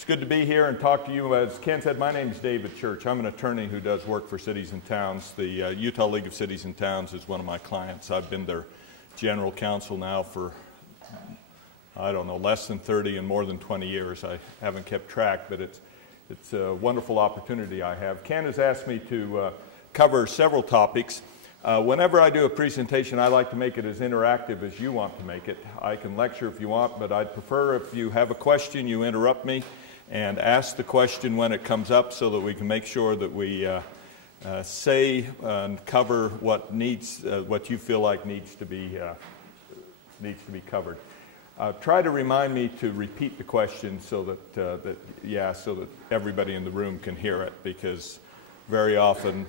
It's good to be here and talk to you. As Ken said, my name is David Church. I'm an attorney who does work for cities and towns. The Utah League of Cities and Towns is one of my clients. I've been their general counsel now for, I don't know, less than 30 and more than 20 years. I haven't kept track, but it's a wonderful opportunity I have. Ken has asked me to cover several topics. Whenever I do a presentation, I like to make it as interactive as you want to make it. I can lecture if you want, but I'd prefer if you have a question, you interrupt me and ask the question when it comes up so that we can make sure that we say and cover what you feel like needs to be covered. Try to remind me to repeat the question so that so that everybody in the room can hear it, because very often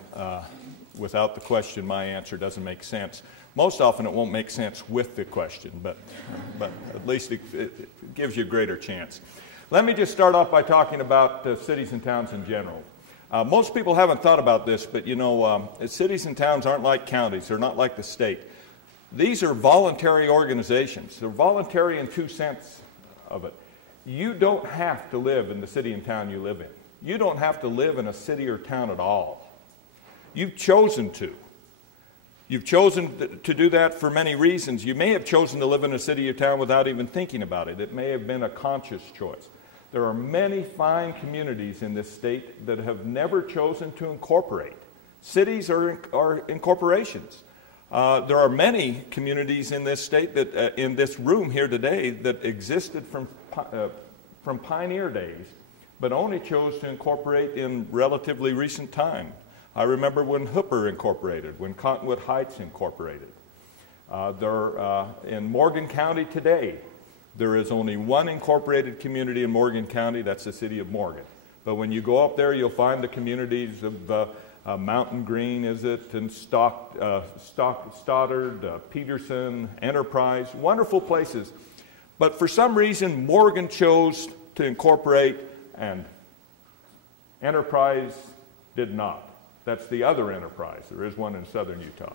without the question my answer doesn't make sense. Most often it won't make sense with the question, but at least it gives you a greater chance. Let me just start off by talking about cities and towns in general. Most people haven't thought about this, but you know, cities and towns aren't like counties. They're not like the state. These are voluntary organizations. They're voluntary in two senses of it. You don't have to live in the city and town you live in. You don't have to live in a city or town at all. You've chosen to. You've chosen to do that for many reasons. You may have chosen to live in a city or town without even thinking about it. It may have been a conscious choice. There are many fine communities in this state that have never chosen to incorporate. Cities are incorporations. There are many communities in this state that, in this room here today, that existed from pioneer days, but only chose to incorporate in relatively recent time. I remember when Hooper incorporated, when Cottonwood Heights incorporated. In Morgan County today, there is only one incorporated community in Morgan County. That's the city of Morgan. But when you go up there, you'll find the communities of Mountain Green, and Stoddard, Peterson, Enterprise, wonderful places. But for some reason, Morgan chose to incorporate and Enterprise did not. That's the other Enterprise. There is one in southern Utah.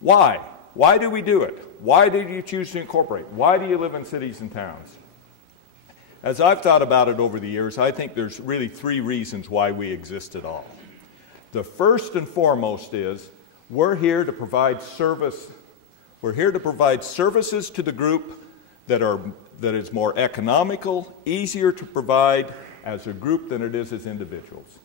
Why? Why do we do it? Why did you choose to incorporate? Why do you live in cities and towns? As I've thought about it over the years, I think there's really three reasons why we exist at all. The first and foremost is we're here to provide service. We're here to provide services to the group that is more economical, easier to provide as a group than it is as individuals.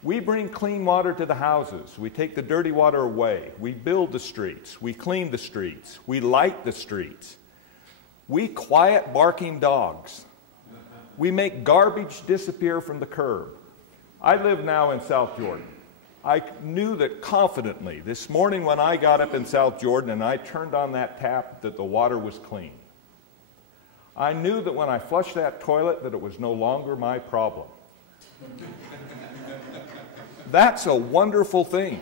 We bring clean water to the houses. We take the dirty water away. We build the streets. We clean the streets. We light the streets. We quiet barking dogs. We make garbage disappear from the curb. I live now in South Jordan. I knew that confidently this morning when I got up in South Jordan and I turned on that tap that the water was clean. I knew that when I flushed that toilet that it was no longer my problem. That's a wonderful thing.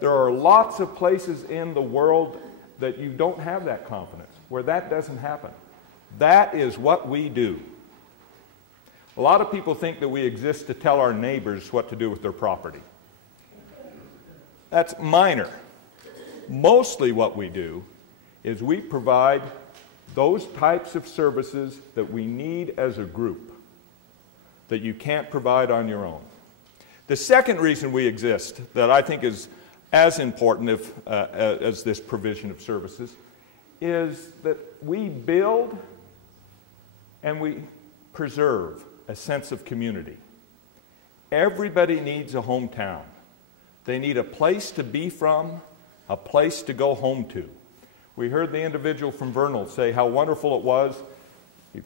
There are lots of places in the world that you don't have that confidence, where that doesn't happen. That is what we do. A lot of people think that we exist to tell our neighbors what to do with their property. That's minor. Mostly what we do is we provide those types of services that we need as a group that you can't provide on your own. The second reason we exist, that I think is as important as this provision of services, is that we build and we preserve a sense of community. Everybody needs a hometown. They need a place to be from, a place to go home to. We heard the individual from Vernal say how wonderful it was. He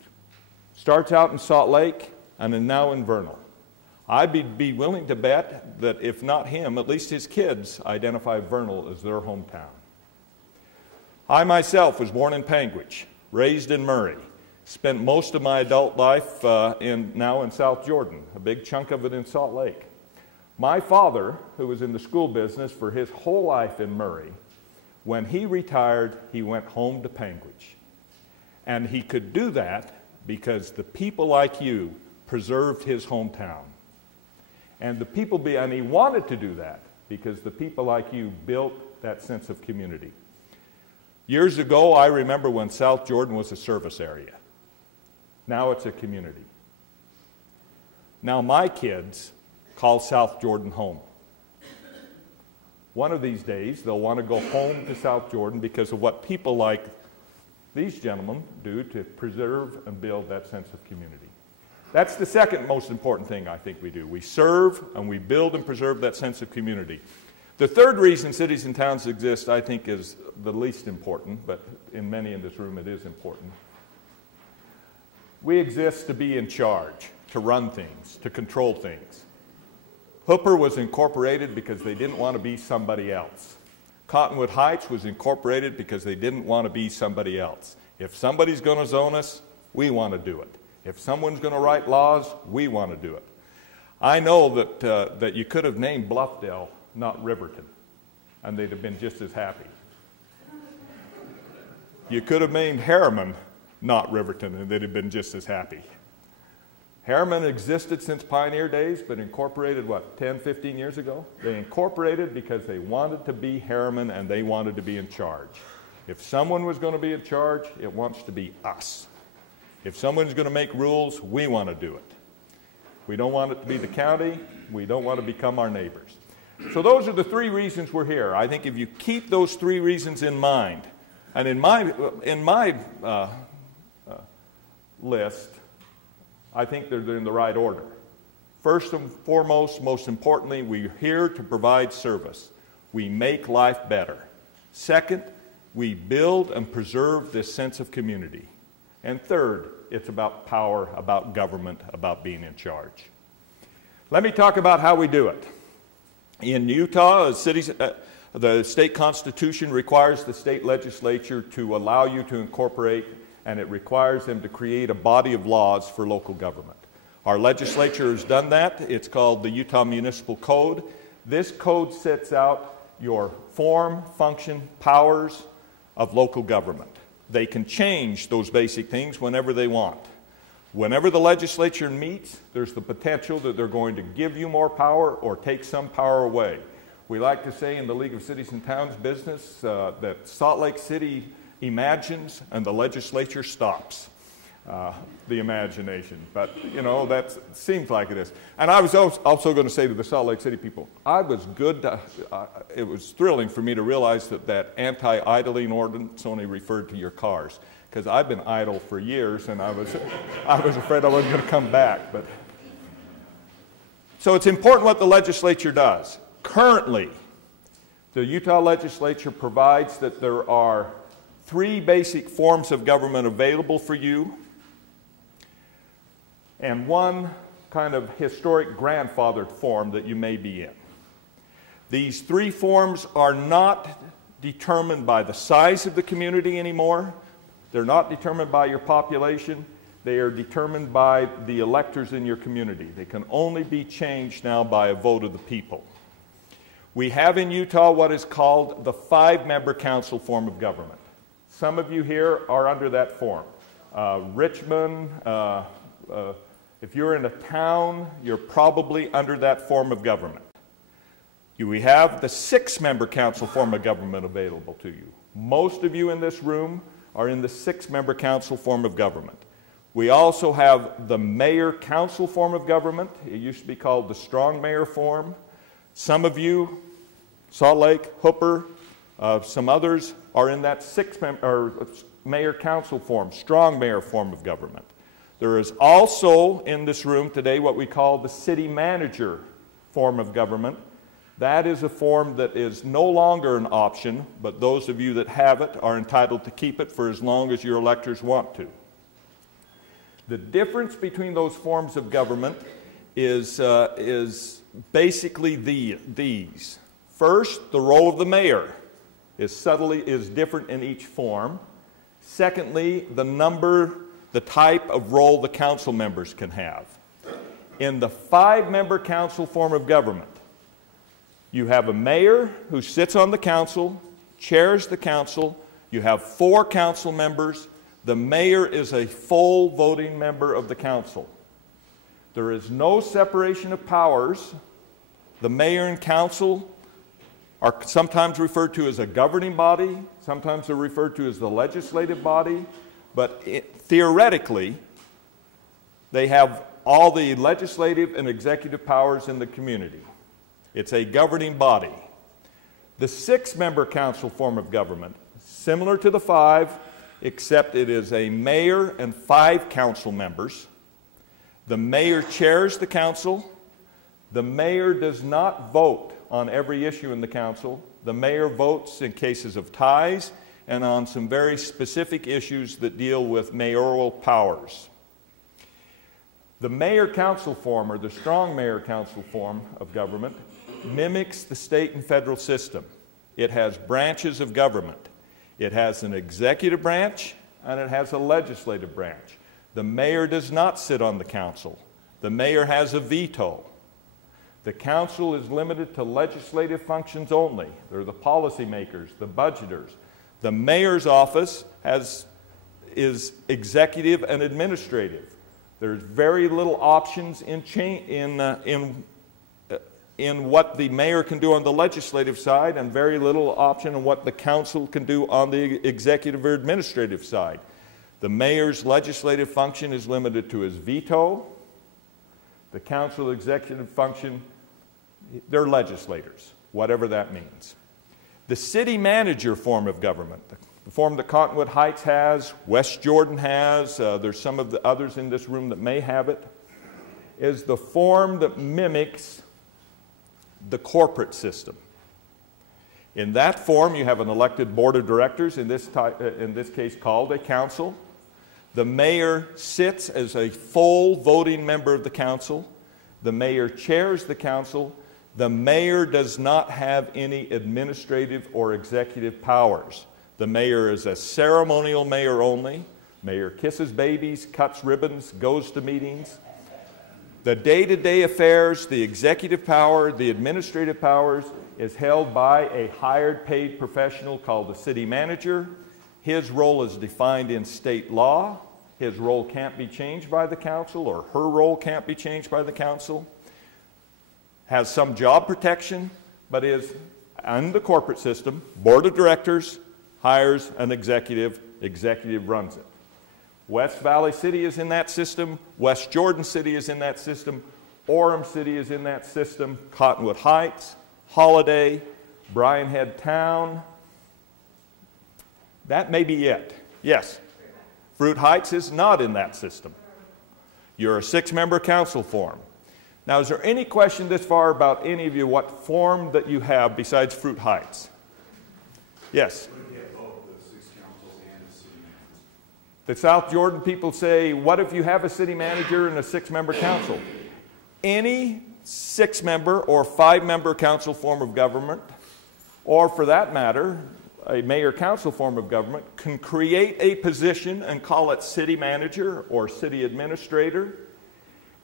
starts out in Salt Lake and is now in Vernal. I'd be willing to bet that if not him, at least his kids identify Vernal as their hometown. I myself was born in Panguitch, raised in Murray, spent most of my adult life now in South Jordan, a big chunk of it in Salt Lake. My father, who was in the school business for his whole life in Murray, when he retired, he went home to Panguitch. And he could do that because the people like you preserved his hometown. And he wanted to do that because the people like you built that sense of community. Years ago, I remember when South Jordan was a service area. Now it's a community. Now my kids call South Jordan home. One of these days, they'll want to go home to South Jordan because of what people like these gentlemen do to preserve and build that sense of community. That's the second most important thing I think we do. We serve and we build and preserve that sense of community. The third reason cities and towns exist, I think, is the least important, but in many in this room it is important. We exist to be in charge, to run things, to control things. Hooper was incorporated because they didn't want to be somebody else. Cottonwood Heights was incorporated because they didn't want to be somebody else. If somebody's going to zone us, we want to do it. If someone's going to write laws, we want to do it. I know that you could have named Bluffdale, not Riverton, and they'd have been just as happy. You could have named Harriman, not Riverton, and they'd have been just as happy. Harriman existed since pioneer days, but incorporated, what, 10, 15 years ago? They incorporated because they wanted to be Harriman and they wanted to be in charge. If someone was going to be in charge, it wants to be us. If someone's going to make rules, we want to do it. We don't want it to be the county. We don't want to become our neighbors. So those are the three reasons we're here. I think if you keep those three reasons in mind, and in my list, I think they're in the right order. First and foremost, most importantly, we're here to provide service. We make life better. Second, we build and preserve this sense of community. And third, it's about power, about government, about being in charge. Let me talk about how we do it. In Utah, the state constitution requires the state legislature to allow you to incorporate, and it requires them to create a body of laws for local government. Our legislature has done that. It's called the Utah Municipal Code. This code sets out your form, function, powers of local government. They can change those basic things whenever they want. Whenever the legislature meets, there's the potential that they're going to give you more power or take some power away. We like to say in the League of Cities and Towns business that Salt Lake City imagines and the legislature stops the imagination. But, you know, that seems like it is. And I was also going to say to the Salt Lake City people, it was thrilling for me to realize that anti-idling ordinance only referred to your cars. Because I've been idle for years and I was afraid I wasn't going to come back. So it's important what the legislature does. Currently, the Utah legislature provides that there are 3 basic forms of government available for you, and 1 kind of historic grandfathered form that you may be in. These 3 forms are not determined by the size of the community anymore. They're not determined by your population. They are determined by the electors in your community. They can only be changed now by a vote of the people. We have in Utah what is called the 5-member council form of government. Some of you here are under that form. Richmond, if you're in a town, you're probably under that form of government. We have the 6-member council form of government available to you. Most of you in this room are in the 6-member council form of government. We also have the mayor-council form of government. It used to be called the strong mayor form. Some of you, Salt Lake, Hooper, some others are in that mayor-council form, strong mayor form of government. There is also in this room today what we call the city manager form of government. That is a form that is no longer an option, but those of you that have it are entitled to keep it for as long as your electors want to. The difference between those forms of government is basically these. First, the role of the mayor is different in each form. Secondly, the type of role the council members can have. In the 5-member council form of government, you have a mayor who sits on the council, chairs the council. You have 4 council members. The mayor is a full voting member of the council. There is no separation of powers. The mayor and council are sometimes referred to as a governing body. Sometimes they're referred to as the legislative body. But theoretically, They have all the legislative and executive powers in the community. It's a governing body. The 6-member council form of government, similar to the 5, except it is a mayor and 5 council members. The mayor chairs the council. The mayor does not vote on every issue in the council. The mayor votes in cases of ties and on some very specific issues that deal with mayoral powers. The mayor-council form, or the strong mayor-council form of government, mimics the state and federal system. It has branches of government. It has an executive branch and it has a legislative branch. The mayor does not sit on the council. The mayor has a veto. The council is limited to legislative functions only. They're the policymakers, the budgeters. The mayor's office is executive and administrative. There's very little options in what the mayor can do on the legislative side and very little option in what the council can do on the executive or administrative side. The mayor's legislative function is limited to his veto. The council executive function, they're legislators, whatever that means. The city manager form of government, the form that Cottonwood Heights has, West Jordan has, there's some of the others in this room that may have it, is the form that mimics the corporate system. In that form, you have an elected board of directors, in this case called a council. The mayor sits as a full voting member of the council. The mayor chairs the council. The mayor does not have any administrative or executive powers. The mayor is a ceremonial mayor only. Mayor kisses babies, cuts ribbons, goes to meetings. The day-to-day affairs, the executive power, the administrative powers is held by a hired paid professional called the city manager. His role is defined in state law. His role can't be changed by the council, or her role can't be changed by the council. Has some job protection, but is, in the corporate system, board of directors hires an executive, executive runs it. West Valley City is in that system. West Jordan City is in that system. Orem City is in that system. Cottonwood Heights, Holiday, Bryan Head Town. That may be it. Yes. Fruit Heights is not in that system. You're a 6-member council form. Now, is there any question this far about any of you what form that you have besides Fruit Heights? Yes? The South Jordan people say, what if you have a city manager and a 6-member council? Any 6-member or 5-member council form of government, or for that matter, a mayor-council form of government, can create a position and call it city manager or city administrator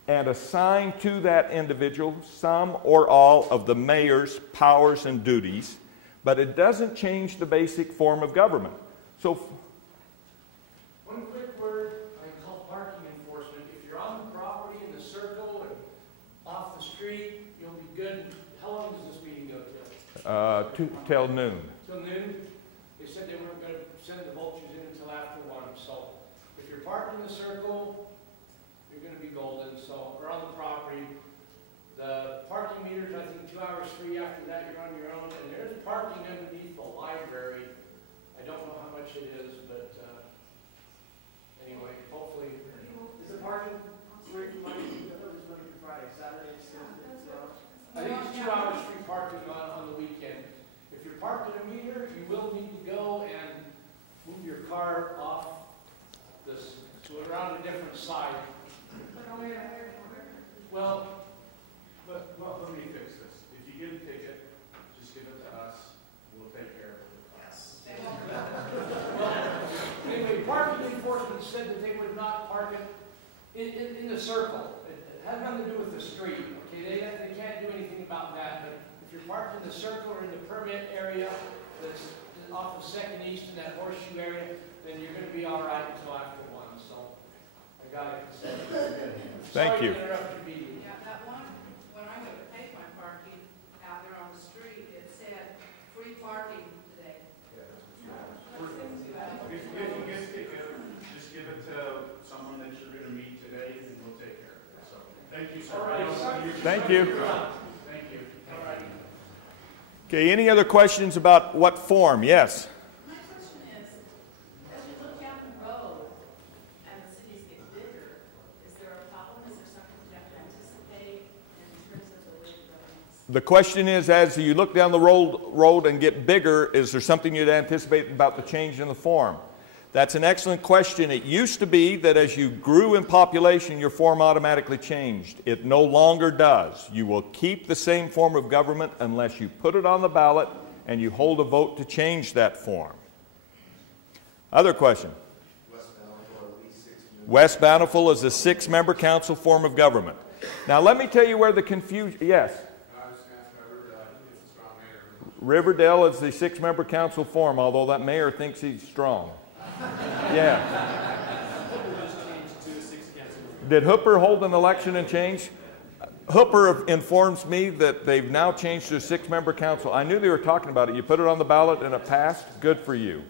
and assign to that individual some or all of the mayor's powers and duties, but it doesn't change the basic form of government. So, one quick word, I call parking enforcement. If you're on the property in the circle and off the street, you'll be good. How long does this meeting go till? Till noon. Till noon? They said they weren't going to send the vultures in until after 1. So if you're parked in the circle, you're going to be golden. So we're on the property. The parking meters, I think 2 hours free. After that, you're on your own. And there's parking underneath the library. I don't know how much it is, but anyway, hopefully. Is the parking free for Monday? It's Monday through Friday. Saturday, I think it's 2 hours free parking on the weekend. If you're parked at a meter, you will need to go and move your car off this to around a different side. Well, let me fix this. If you get a ticket, just give it to us. We'll take care of it. Yes. Well, anyway, parking enforcement said that they would not park it in the circle. It has nothing to do with the street. Okay, they can't do anything about that. But if you're parked in the circle or in the permit area that's off of 2nd East in that horseshoe area, then you're going to be all right until after 1. So I got it set. Thank you. Yeah, that one, when I went to pay my parking out there on the street, it said free parking today. Yeah, if you get a ticket, just give it to someone that you're going to meet today, and we'll Thank you. Okay, any other questions about what form? Yes? My question is, as you look down the road and the cities get bigger, is there a problem? Is there something you have to anticipate in terms of the way the government's? The question is, as you look down the road and get bigger, is there something you'd anticipate about the change in the form? That's an excellent question. It used to be that as you grew in population, your form automatically changed. It no longer does. You will keep the same form of government unless you put it on the ballot and you hold a vote to change that form. Other question? West Bountiful is a 6-member council form of government. Now let me tell you where the confusion, yes? Riverdale is the 6-member council form, although that mayor thinks he's strong. Yeah. Did Hooper hold an election and change? Hooper informs me that they've now changed to a 6-member council. I knew they were talking about it. You put it on the ballot and it passed. Good for you.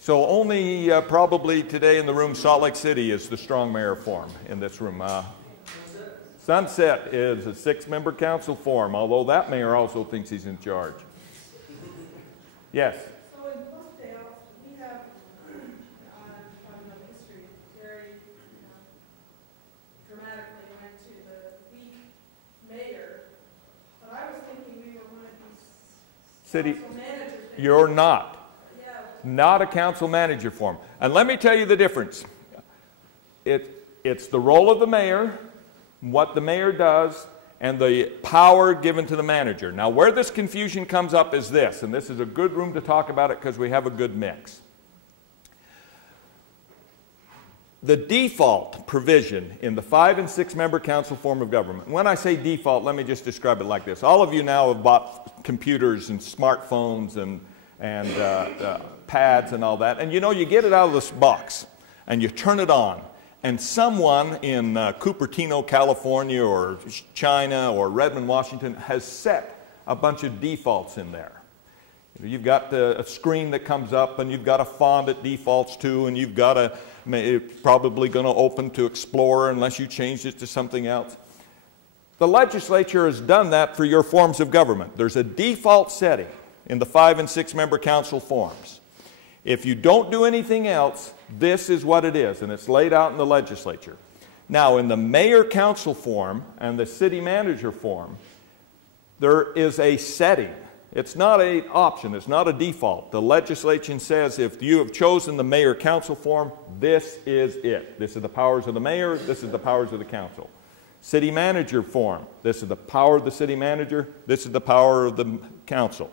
So only probably today in the room, Salt Lake City is the strong mayor form in this room. Sunset is a 6-member council form, although that mayor also thinks he's in charge. Yes? So in Brookdale, we have, talking about history, very dramatically went to the weak mayor. But I was thinking we were one of these City, council managers. you're not. Yeah. Not a council manager form. And let me tell you the difference. It's the role of the mayor, what the mayor does, and the power given to the manager. Now, where this confusion comes up is this, and this is a good room to talk about it because we have a good mix. The default provision in the 5- and 6-member council form of government. When I say default, let me just describe it like this. All of you now have bought computers and smartphones and pads and all that, and you know, you get it out of this box and you turn it on. And someone in Cupertino, California, or China, or Redmond, Washington, has set a bunch of defaults in there. You've got a screen that comes up, and you've got a font it defaults to, and you've got it's probably going to open to Explorer unless you change it to something else. The legislature has done that for your forms of government. There's a default setting in the 5- and 6-member council forms. If you don't do anything else, this is what it is, and it's laid out in the legislature. Now, in the mayor-council form and the city manager form, there is a setting. It's not an option. It's not a default. The legislation says if you have chosen the mayor-council form, this is it. This is the powers of the mayor. This is the powers of the council. City manager form. This is the power of the city manager. This is the power of the council.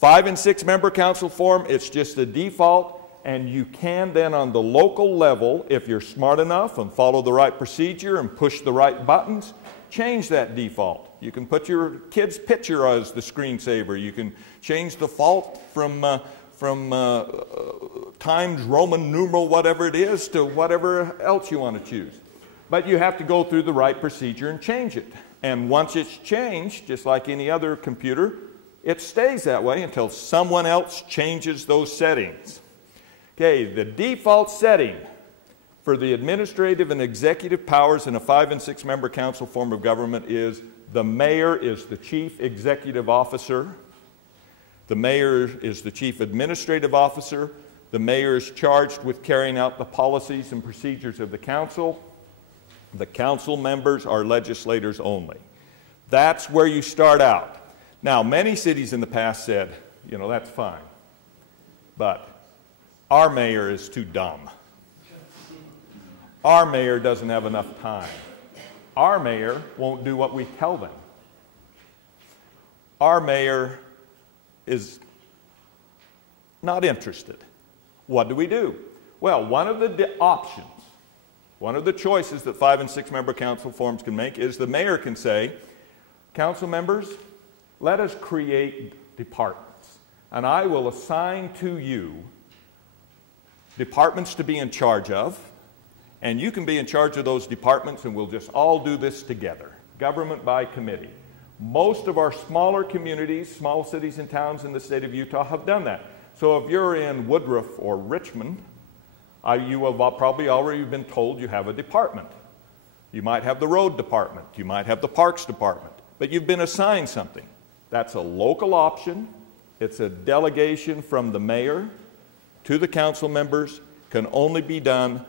5- and 6-member council form, it's just a default. And you can then on the local level, if you're smart enough and follow the right procedure and push the right buttons, change that default. You can put your kid's picture as the screensaver. You can change the default from Times Roman numeral whatever it is to whatever else you want to choose. But you have to go through the right procedure and change it. And once it's changed, just like any other computer, it stays that way until someone else changes those settings. Okay, the default setting for the administrative and executive powers in a 5- and 6-member council form of government is the mayor is the chief executive officer, the mayor is the chief administrative officer, the mayor is charged with carrying out the policies and procedures of the council members are legislators only. That's where you start out. Now, many cities in the past said, you know, that's fine, but our mayor is too dumb. Our mayor doesn't have enough time. Our mayor won't do what we tell them. Our mayor is not interested. What do? Well, one of the options, one of the choices that 5- and 6-member council forms can make is the mayor can say, council members, let us create departments, and I will assign to you departments to be in charge of, and you can be in charge of those departments and we'll just all do this together, government by committee. Most of our smaller communities, small cities and towns in the state of Utah have done that. So if you're in Woodruff or Richmond, you have probably already been told you have a department. You might have the road department. You might have the parks department. But you've been assigned something. That's a local option. It's a delegation from the mayor to the council members, can only be done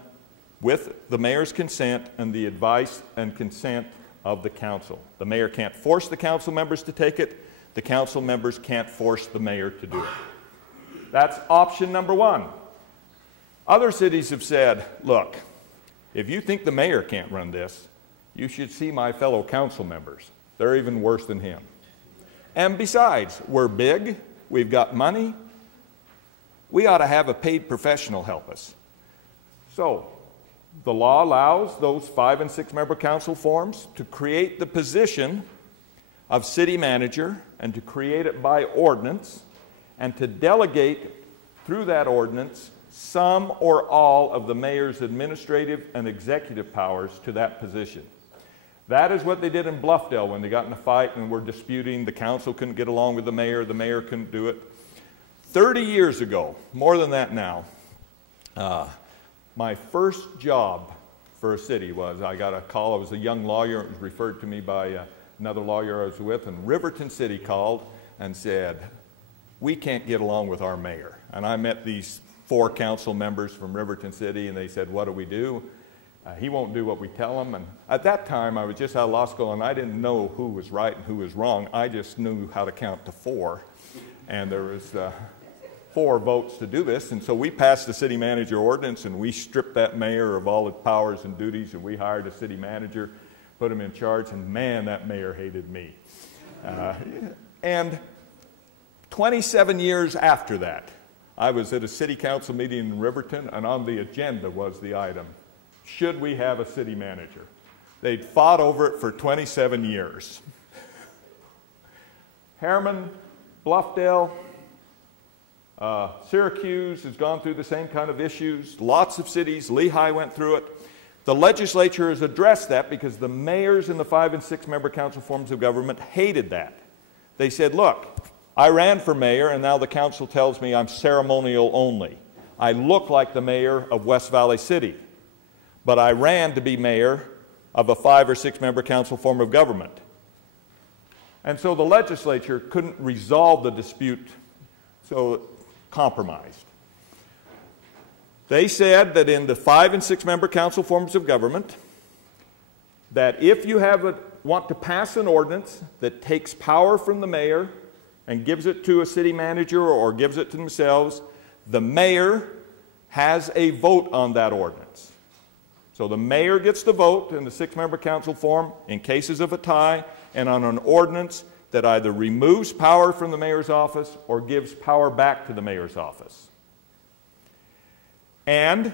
with the mayor's consent and the advice and consent of the council. The mayor can't force the council members to take it. The council members can't force the mayor to do it. That's option number one. Other cities have said, look, if you think the mayor can't run this, you should see my fellow council members. They're even worse than him. And besides, we're big, we've got money, we ought to have a paid professional help us. So, the law allows those 5- and 6-member council forms to create the position of city manager and to create it by ordinance and to delegate through that ordinance some or all of the mayor's administrative and executive powers to that position. That is what they did in Bluffdale when they got in a fight and were disputing. The council couldn't get along with the mayor couldn't do it. 30 years ago, more than that now, my first job for a city was, I got a call, I was a young lawyer, it was referred to me by another lawyer I was with, and Riverton City called and said, we can't get along with our mayor. And I met these 4 council members from Riverton City, and they said, what do we do? He won't do what we tell him. And at that time, I was just out of law school, and I didn't know who was right and who was wrong. I just knew how to count to 4. And there was 4 votes to do this. And so we passed the city manager ordinance, and we stripped that mayor of all his powers and duties, and we hired a city manager, put him in charge, and man, that mayor hated me. And 27 years after that, I was at a city council meeting in Riverton, and on the agenda was the item, should we have a city manager? They'd fought over it for 27 years. Harriman, Bluffdale, Syracuse has gone through the same kind of issues. Lots of cities, Lehigh went through it. The legislature has addressed that because the mayors in the 5- and 6-member council forms of government hated that. They said, look, I ran for mayor and now the council tells me I'm ceremonial only. I look like the mayor of West Valley City, but I ran to be mayor of a 5- or 6-member council form of government. And so the legislature couldn't resolve the dispute, so compromised. They said that in the 5- and 6-member council forms of government, that if you want to pass an ordinance that takes power from the mayor and gives it to a city manager or gives it to themselves, the mayor has a vote on that ordinance. So the mayor gets the vote in the 6-member council form in cases of a tie and on an ordinance that either removes power from the mayor's office or gives power back to the mayor's office. And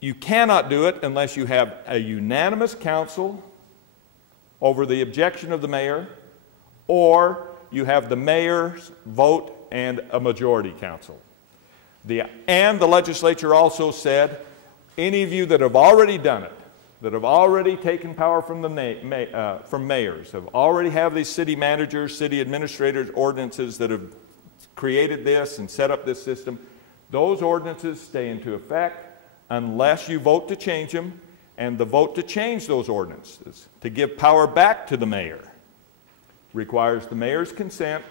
you cannot do it unless you have a unanimous council over the objection of the mayor, or you have the mayor's vote and a majority council. And the legislature also said, any of you that have already done it, that have already taken power from from mayors, have already have these city managers, city administrators, ordinances that have created this and set up this system, those ordinances stay into effect unless you vote to change them, and the vote to change those ordinances, to give power back to the mayor, requires the mayor's consent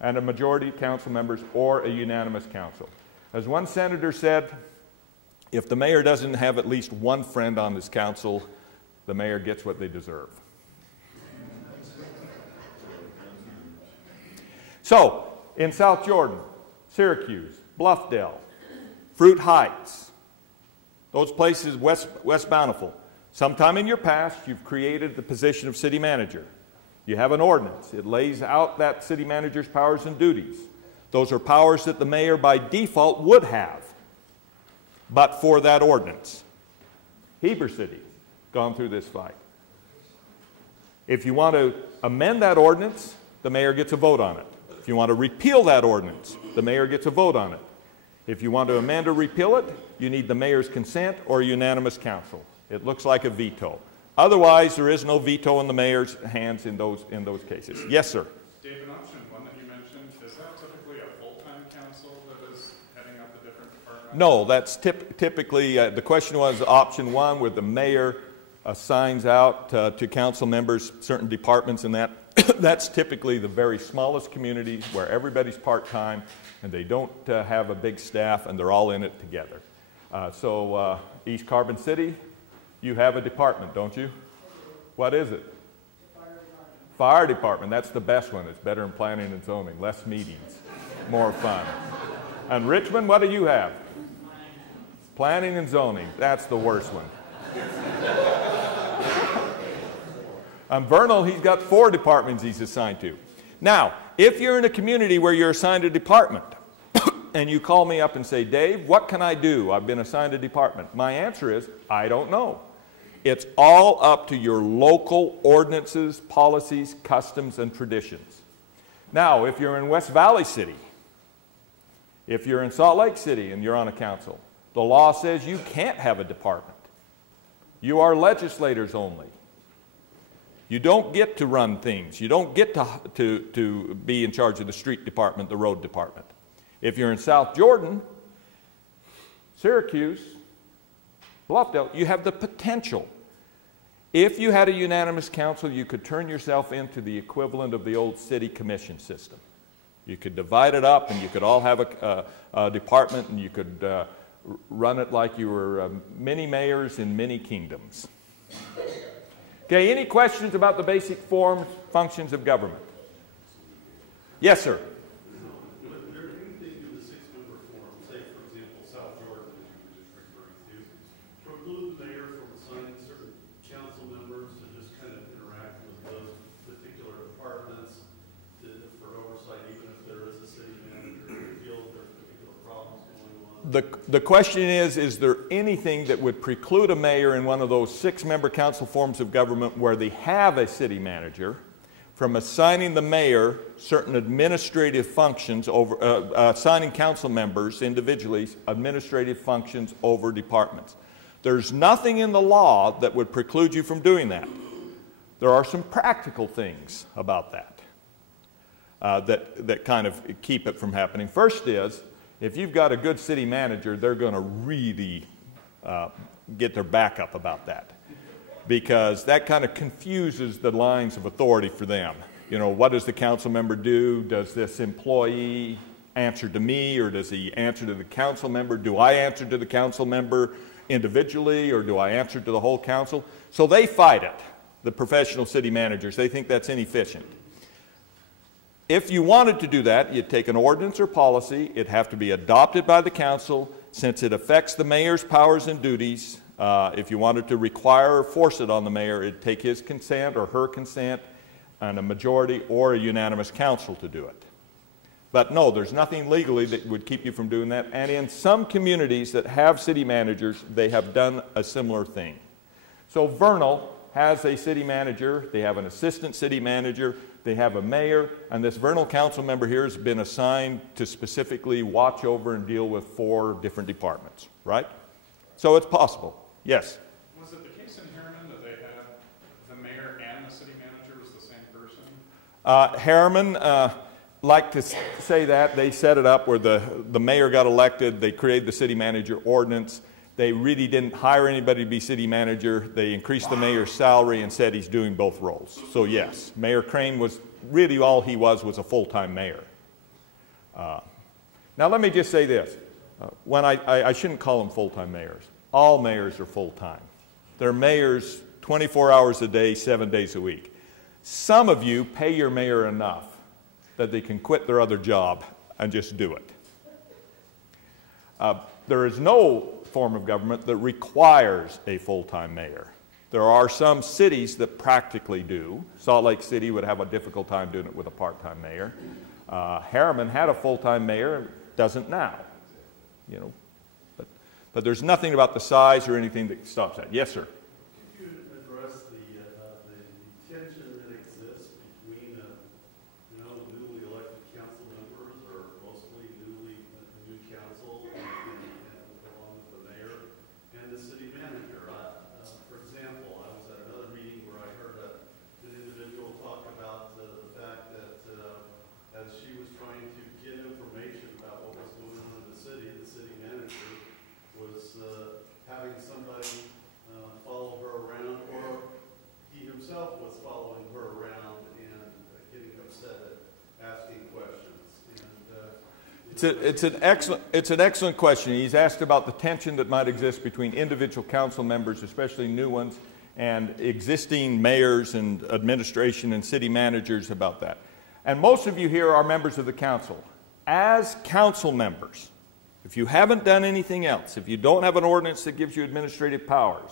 and a majority of council members or a unanimous council. As one senator said, if the mayor doesn't have at least one friend on his council, the mayor gets what they deserve. So, in South Jordan, Syracuse, Bluffdale, Fruit Heights, those places, West Bountiful, sometime in your past you've created the position of city manager. You have an ordinance. It lays out that city manager's powers and duties. Those are powers that the mayor by default would have, but for that ordinance. Heber City, gone through this fight. If you want to amend that ordinance, the mayor gets a vote on it. If you want to repeal that ordinance, the mayor gets a vote on it. If you want to amend or repeal it, you need the mayor's consent or a unanimous council. It looks like a veto. Otherwise, there is no veto in the mayor's hands in those cases. Yes, sir? Dave, option one that you mentioned, is that typically a full-time council that is heading up the different departments? No, that's typically, the question was option one with the mayor assigns out to council members certain departments, and that's typically the very smallest communities where everybody's part-time and they don't have a big staff and they're all in it together. So East Carbon City, you have a department, don't you? What is it? Fire department. That's the best one. It's better than planning and zoning. Less meetings, more fun. And Richmond, what do you have? Planning and zoning. That's the worst one. Vernal, he's got 4 departments he's assigned to. Now, if you're in a community where you're assigned a department and you call me up and say, Dave, what can I do? I've been assigned a department. My answer is, I don't know. It's all up to your local ordinances, policies, customs, and traditions. Now, if you're in West Valley City, if you're in Salt Lake City and you're on a council, the law says you can't have a department. You are legislators only. You don't get to run things. You don't get to be in charge of the street department, the road department. If you're in South Jordan, Syracuse, Bluffdale, you have the potential. If you had a unanimous council, you could turn yourself into the equivalent of the old city commission system. You could divide it up and you could all have a department and you could run it like you were mini mayors in many kingdoms. Okay, any questions about the basic forms, functions of government? Yes, sir. Would there anything in the 6-member form, say for example South Jordan, as you were just referring to, preclude the mayor from assigning certain council members to just kind of interact with those particular departments for oversight, even if there is a city manager who feels there are particular problems going on? The question is there anything that would preclude a mayor in one of those 6-member council forms of government where they have a city manager from assigning the mayor certain administrative functions over, assigning council members individually administrative functions over departments? There's nothing in the law that would preclude you from doing that. There are some practical things about that that kind of keep it from happening. First is, if you've got a good city manager, they're going to really get their back up about that, because that kind of confuses the lines of authority for them. You know, what does the council member do? Does this employee answer to me, or does he answer to the council member? Do I answer to the council member individually, or do I answer to the whole council? So they fight it, the professional city managers. They think that's inefficient. If you wanted to do that, you'd take an ordinance or policy. It'd have to be adopted by the council. Since it affects the mayor's powers and duties, if you wanted to require or force it on the mayor, it'd take his consent or her consent and a majority or a unanimous council to do it. But no, there's nothing legally that would keep you from doing that. And in some communities that have city managers, they have done a similar thing. So Vernal has a city manager. They have an assistant city manager. They have a mayor, and this Vernal council member here has been assigned to specifically watch over and deal with 4 different departments, right? So it's possible. Yes? Was it the case in Harriman that they had the mayor and the city manager was the same person? Harriman like to say that. They set it up where the mayor got elected. They created the city manager ordinance. They really didn't hire anybody to be city manager. They increased the mayor's salary and said he's doing both roles. So yes, Mayor Crane was really all he was a full-time mayor. Now let me just say this. When I shouldn't call them full-time mayors. All mayors are full-time. They're mayors 24 hours a day, 7 days a week. Some of you pay your mayor enough that they can quit their other job and just do it. There is no form of government that requires a full-time mayor. There are some cities that practically do. Salt Lake City would have a difficult time doing it with a part-time mayor. Harriman had a full-time mayor and doesn't now. You know, but there's nothing about the size or anything that stops that. Yes, sir. Could you address the tension that exists between newly elected council members, or mostly new council, along with the mayor and the city manager? For example, I was at another meeting where I heard an individual talk about the fact that as she was trying to get information about what was going on in the city manager was having somebody follow her around, or following her around and getting upset at asking questions. And It's an excellent question. He's asked about the tension that might exist between individual council members, especially new ones, and existing mayors and administration and city managers about that. And most of you here are members of the council. As council members, if you haven't done anything else, if you don't have an ordinance that gives you administrative powers,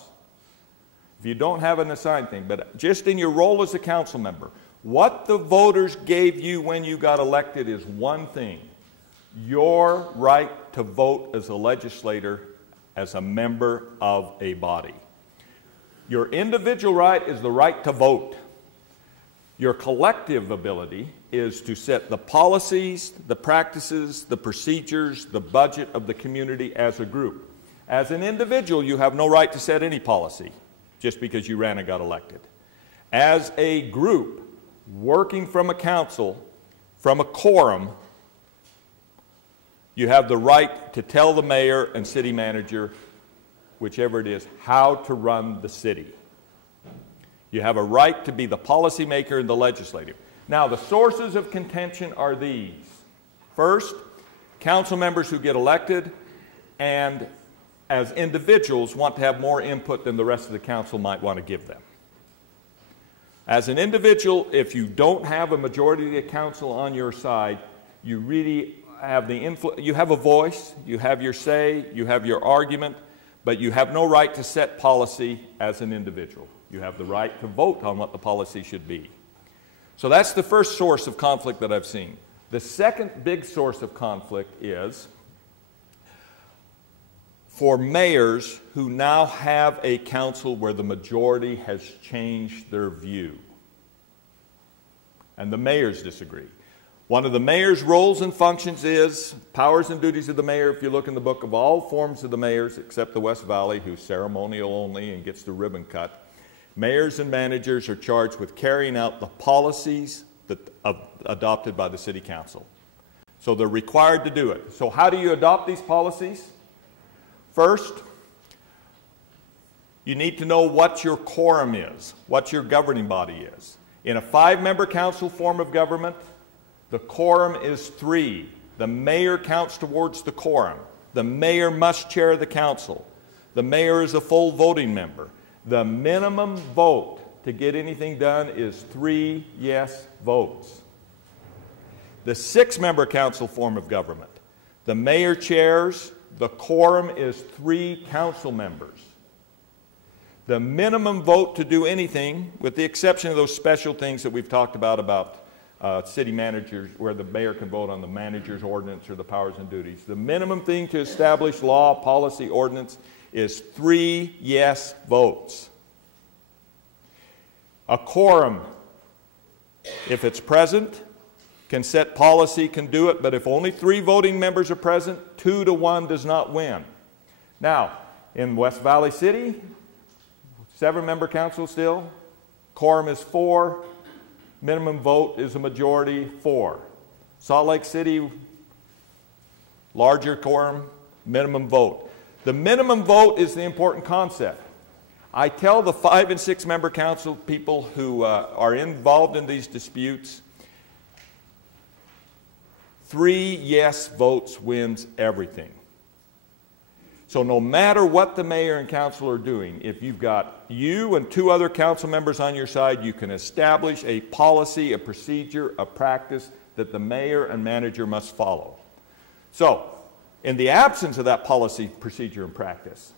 if you don't have an assigned thing, but just in your role as a council member, what the voters gave you when you got elected is one thing: your right to vote as a legislator, as a member of a body. Your individual right is the right to vote. Your collective ability is to set the policies, the practices, the procedures, the budget of the community as a group. As an individual, you have no right to set any policy just because you ran and got elected. As a group, working from a council, from a quorum, you have the right to tell the mayor and city manager, whichever it is, how to run the city. You have a right to be the policymaker and the legislative. Now, the sources of contention are these. First, council members who get elected and as individuals want to have more input than the rest of the council might want to give them. As an individual, if you don't have a majority of the council on your side, you really have you have a voice, you have your say, you have your argument, but you have no right to set policy as an individual. You have the right to vote on what the policy should be. So that's the first source of conflict that I've seen. The second big source of conflict is for mayors who now have a council where the majority has changed their view. And the mayors disagree. One of the mayor's roles and functions is powers and duties of the mayor. If you look in the book of all forms of the mayors, except the West Valley, who's ceremonial only and gets the ribbon cut, mayors and managers are charged with carrying out the policies adopted by the city council. So they're required to do it. So how do you adopt these policies? First, you need to know what your quorum is, what your governing body is. In a 5-member council form of government, the quorum is 3. The mayor counts towards the quorum. The mayor must chair the council. The mayor is a full voting member. The minimum vote to get anything done is 3 yes votes. The 6-member council form of government, the mayor chairs, the quorum is 3 council members. The minimum vote to do anything, with the exception of those special things that we've talked about city managers, where the mayor can vote on the manager's ordinance or the powers and duties. The minimum thing to establish law, policy, ordinance is 3 yes votes. A quorum, if it's present, can set policy, can do it, but if only 3 voting members are present, 2 to 1 does not win. Now, in West Valley City, 7-member council still, quorum is 4, minimum vote is a majority 4. Salt Lake City, larger quorum, minimum vote. The minimum vote is the important concept. I tell the 5- and 6-member council people who are involved in these disputes, 3 yes votes wins everything. So no matter what the mayor and council are doing, if you've got you and 2 other council members on your side, you can establish a policy, a procedure, a practice that the mayor and manager must follow. So, in the absence of that policy, procedure, and practice,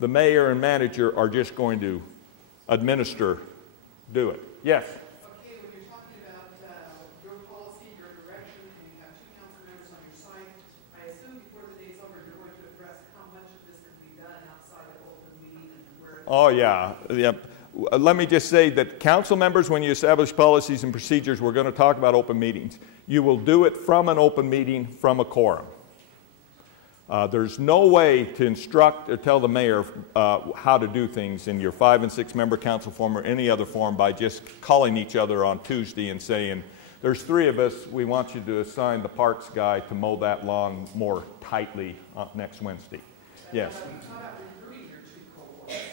the mayor and manager are just going to do it. Yes? Okay, when you're talking about your policy, your direction, and you have 2 council members on your side, I assume before the day's over, you're going to address how much of this can be done outside of open meeting and where... Oh, yeah. Let me just say that council members, when you establish policies and procedures, we're going to talk about open meetings. You will do it from an open meeting, from a quorum. There's no way to instruct or tell the mayor how to do things in your 5- and 6-member council form or any other form by just calling each other on Tuesday and saying, there's 3 of us, we want you to assign the parks guy to mow that lawn more tightly next Wednesday. Yes? How about recruiting your 2 cohorts?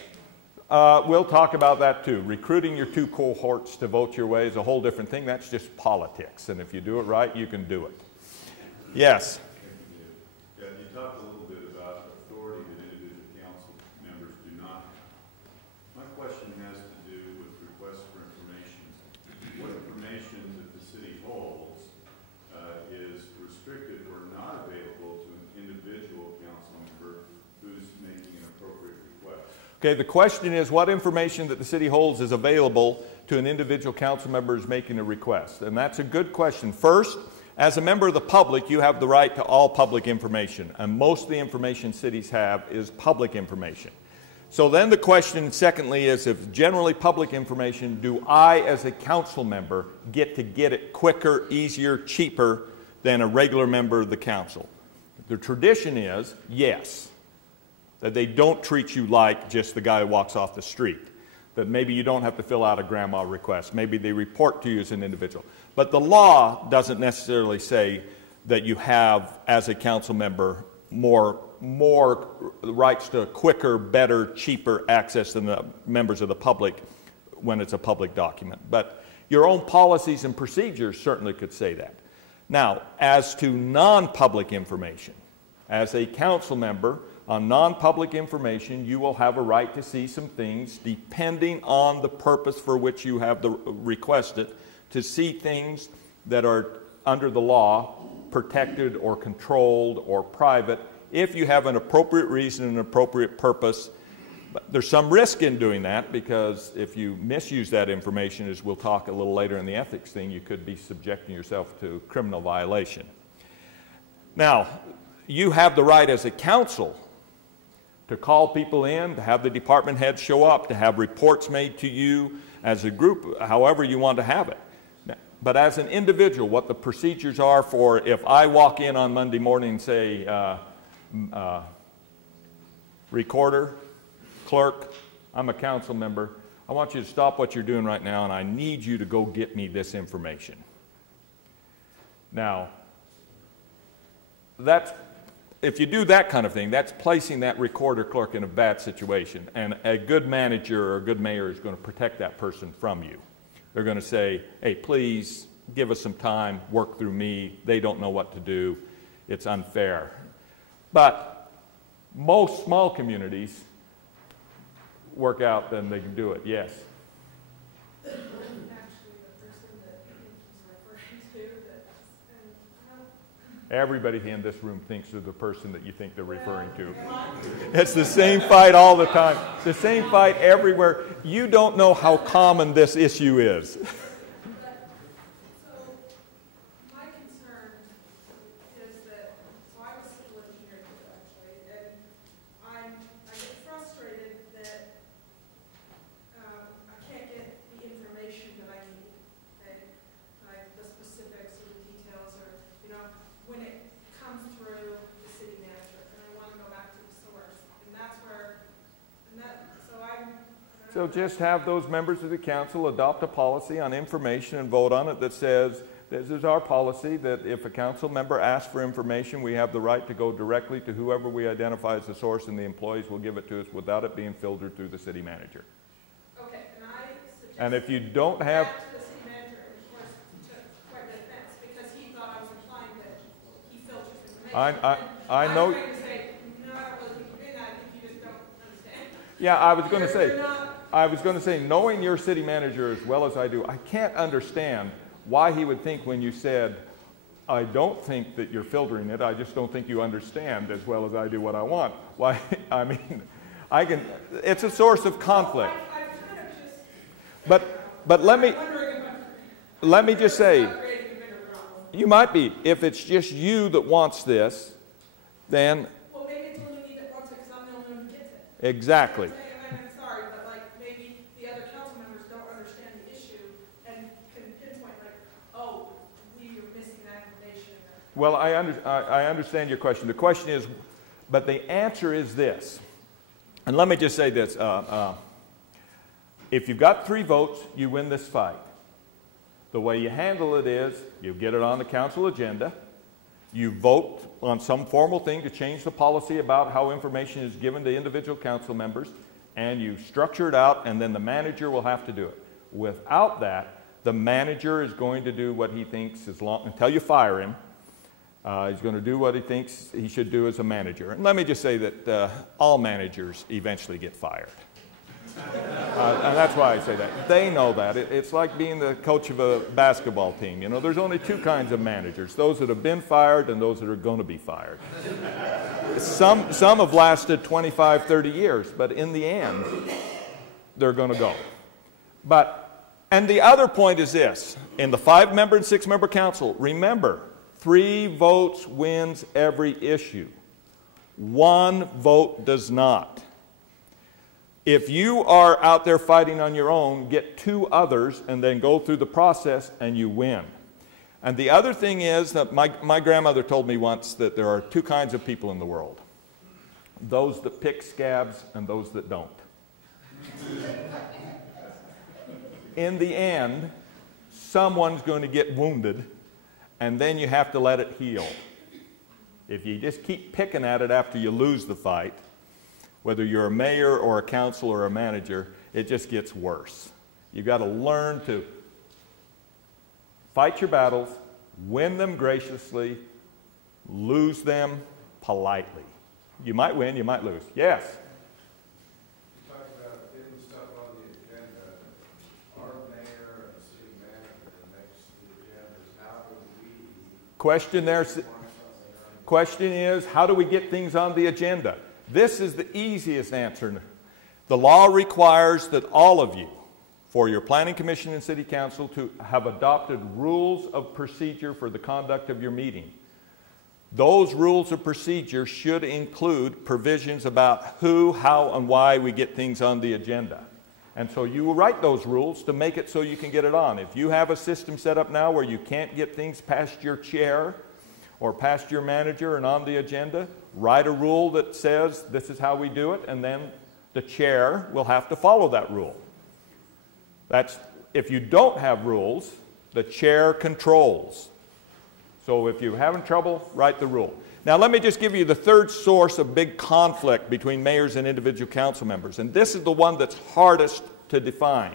We'll talk about that too. Recruiting your 2 cohorts to vote your way is a whole different thing. That's just politics. And if you do it right, you can do it. Yes? Yeah, you talked a little bit about authority that individual council members do not have. My question has to do with requests for information. What information that the city holds is restricted or not available to an individual council member who's making an appropriate request? Okay, the question is what information that the city holds is available to an individual council member who's making a request. And that's a good question. First, as a member of the public, you have the right to all public information. And most of the information cities have is public information. So then the question, secondly, is if generally public information, do I as a council member get it quicker, easier, cheaper than a regular member of the council? The tradition is yes. That they don't treat you like just the guy who walks off the street. That maybe you don't have to fill out a grandma request. Maybe they report to you as an individual. But the law doesn't necessarily say that you have, as a council member, more rights to quicker, better, cheaper access than the members of the public when it's a public document. But your own policies and procedures certainly could say that. Now, as to non-public information, as a council member, on non-public information, you will have a right to see some things depending on the purpose for which you have requested, to see things that are under the law protected or controlled or private if you have an appropriate reason and an appropriate purpose. But there's some risk in doing that because if you misuse that information, as we'll talk a little later in the ethics thing, you could be subjecting yourself to criminal violation. Now, you have the right as a council to call people in, to have the department heads show up, to have reports made to you as a group, however you want to have it. But as an individual, what the procedures are for if I walk in on Monday morning and say, recorder, clerk, I'm a council member, I want you to stop what you're doing right now and I need you to go get me this information. Now, if you do that kind of thing, that's placing that recorder clerk in a bad situation. And a good manager or a good mayor is going to protect that person from you. They're going to say, hey, please give us some time, work through me. They don't know what to do. It's unfair. But most small communities work out, then they can do it, yes. Actually, the person that he's referring to, Everybody in this room thinks they're the person that you think they're referring to. It's the same fight all the time. The same fight everywhere. You don't know how common this issue is. So, my concern is that, so I was civil engineer too, actually, and I get frustrated that I can't get the information that I need, okay? Like the specifics or the details or, you know, when it comes through the city manager, and I want to go back to the source, and that's where, So just have those members of the council adopt a policy on information and vote on it that says, this is our policy, that if a council member asks for information, we have the right to go directly to whoever we identify as the source, and the employees will give it to us without it being filtered through the city manager. Okay, and I suggest And if you don't have... back to the city manager, and of course, took quite a bit of offense, because he thought I was implying that he filters information. I know... I'm going to say, no, I don't really think you're doing that, I think you just don't understand. Yeah, I was going to say... You're not... I was going to say, knowing your city manager as well as I do, I can't understand why he would think when you said, I don't think that you're filtering it, I just don't think you understand as well as I do what I want. Why, I mean, I can, it's a source of conflict. I've kind of just... But let me just say, you might be, if it's just you that wants this, then... Well, maybe it's only me that wants it because I'm the only one who gets it. Exactly. I'm sorry, but like maybe the other council members don't understand the issue and can pinpoint like, oh, we are missing that information. Well, I understand your question. The question is, but the answer is this. And let me just say this. If you've got 3 votes, you win this fight. The way you handle it is you get it on the council agenda. You vote on some formal thing to change the policy about how information is given to individual council members. and you structure it out, and then the manager will have to do it. Without that, the manager is going to do what he thinks until you fire him. He's going to do what he thinks he should do as a manager. And let me just say that all managers eventually get fired. And that's why I say that. They know that. It's like being the coach of a basketball team. You know, there's only two kinds of managers, those that have been fired and those that are going to be fired. Some have lasted 25, 30 years, but in the end, they're going to go. And the other point is this. In the 5-member and 6-member council, remember, 3 votes wins every issue. 1 vote does not. If you are out there fighting on your own, get 2 others and then go through the process and you win. And the other thing is that my grandmother told me once that there are 2 kinds of people in the world. Those that pick scabs and those that don't. In the end, someone's going to get wounded and then you have to let it heal. If you just keep picking at it after you lose the fight, whether you're a mayor or a council or a manager, it just gets worse. You've got to learn to fight your battles, win them graciously, lose them politely. You might win, you might lose. Yes? You talked about getting stuff on the agenda. Our mayor and city manager makes the agendas. How do we... Question is, how do we get things on the agenda? This is the easiest answer. The law requires that all of you, for your planning commission and city council, to have adopted rules of procedure for the conduct of your meeting. Those rules of procedure should include provisions about who, how, and why we get things on the agenda. And so you will write those rules to make it so you can get it on. If you have a system set up now where you can't get things past your chair or past your manager and on the agenda, write a rule that says this is how we do it, and then the chair will have to follow that rule. If you don't have rules, the chair controls. So if you're having trouble, write the rule. Now let me just give you the third source of big conflict between mayors and individual council members, and this is the one that's hardest to define.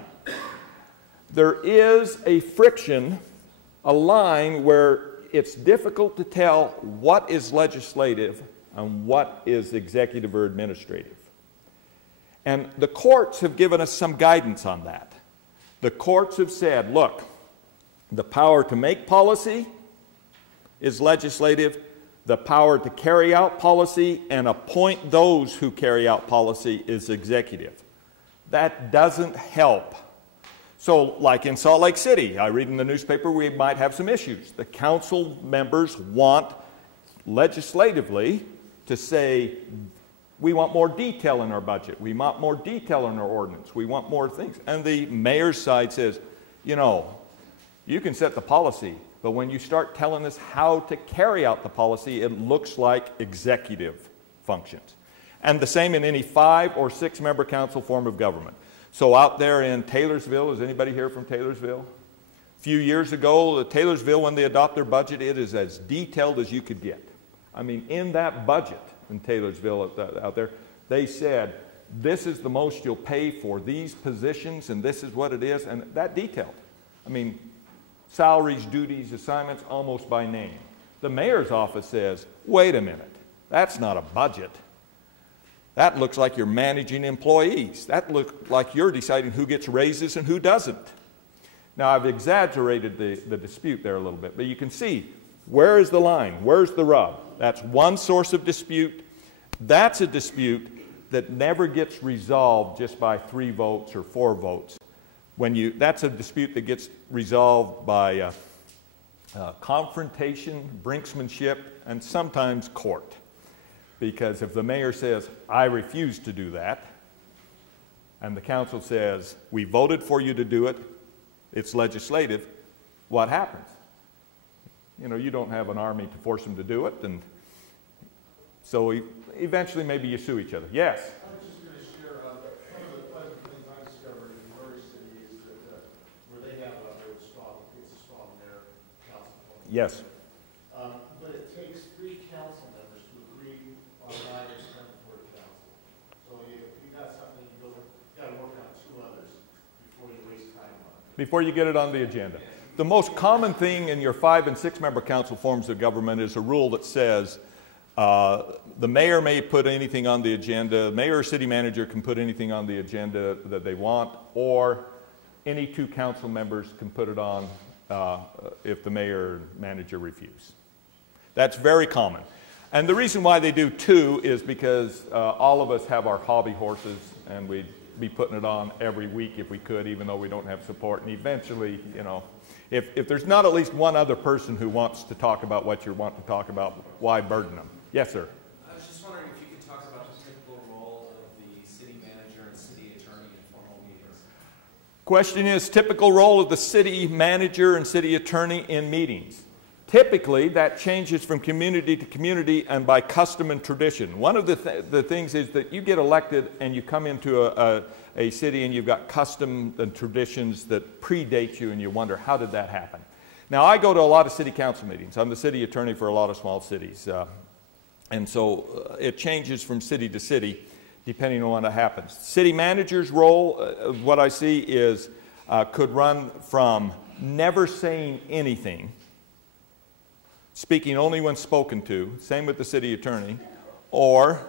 There is a friction, a line where it's difficult to tell what is legislative and what is executive or administrative. And the courts have given us some guidance on that. The courts have said, look, the power to make policy is legislative, the power to carry out policy and appoint those who carry out policy is executive. That doesn't help. So, like in Salt Lake City, I read in the newspaper we might have some issues. The council members want legislatively to say, we want more detail in our budget, we want more detail in our ordinance, we want more things. And the mayor's side says, you know, you can set the policy, but when you start telling us how to carry out the policy, it looks like executive functions. And the same in any 5- or 6-member council form of government. So out there in Taylorsville, is anybody here from Taylorsville? A few years ago, Taylorsville, when they adopt their budget, it is as detailed as you could get. I mean, in that budget in Taylorsville out there, they said, this is the most you'll pay for these positions, and this is what it is, and that detailed. I mean, salaries, duties, assignments, almost by name. The mayor's office says, wait a minute, that's not a budget. That looks like you're managing employees. That looks like you're deciding who gets raises and who doesn't. Now, I've exaggerated the dispute there a little bit, but you can see, where is the line? Where's the rub? That's one source of dispute. That's a dispute that never gets resolved just by 3 votes or 4 votes. That's a dispute that gets resolved by confrontation, brinksmanship, and sometimes court. Because if the mayor says, I refuse to do that, and the council says, we voted for you to do it, it's legislative, what happens? You know, you don't have an army to force them to do it, and so eventually maybe you sue each other. Yes? I was just going to share, one of the pleasant things I discovered in Missouri City is that where they have it's a strong mayor council. Yes. But it takes 3 council members to agree on an item to come before the council. So if you got something you go before you get it on the agenda. The most common thing in your 5- and 6-member council forms of government is a rule that says the mayor may put anything on the agenda, mayor or city manager can put anything on the agenda that they want, or any 2 council members can put it on if the mayor or manager refuse. That's very common. And the reason why they do 2 is because all of us have our hobby horses, and we'd be putting it on every week if we could, even though we don't have support. And eventually, you know, if there's not at least one other person who wants to talk about what you want to talk about, why burden them? Yes, sir. I was just wondering if you could talk about the typical role of the city manager and city attorney in formal meetings. Question is, typical role of the city manager and city attorney in meetings. Typically, that changes from community to community and by custom and tradition. One of the things is that you get elected and you come into a city and you've got custom and traditions that predate you, and you wonder, how did that happen? Now, I go to a lot of city council meetings. I'm the city attorney for a lot of small cities. And so it changes from city to city depending on what happens. City manager's role, what I see is, could run from never saying anything, speaking only when spoken to, same with the city attorney, or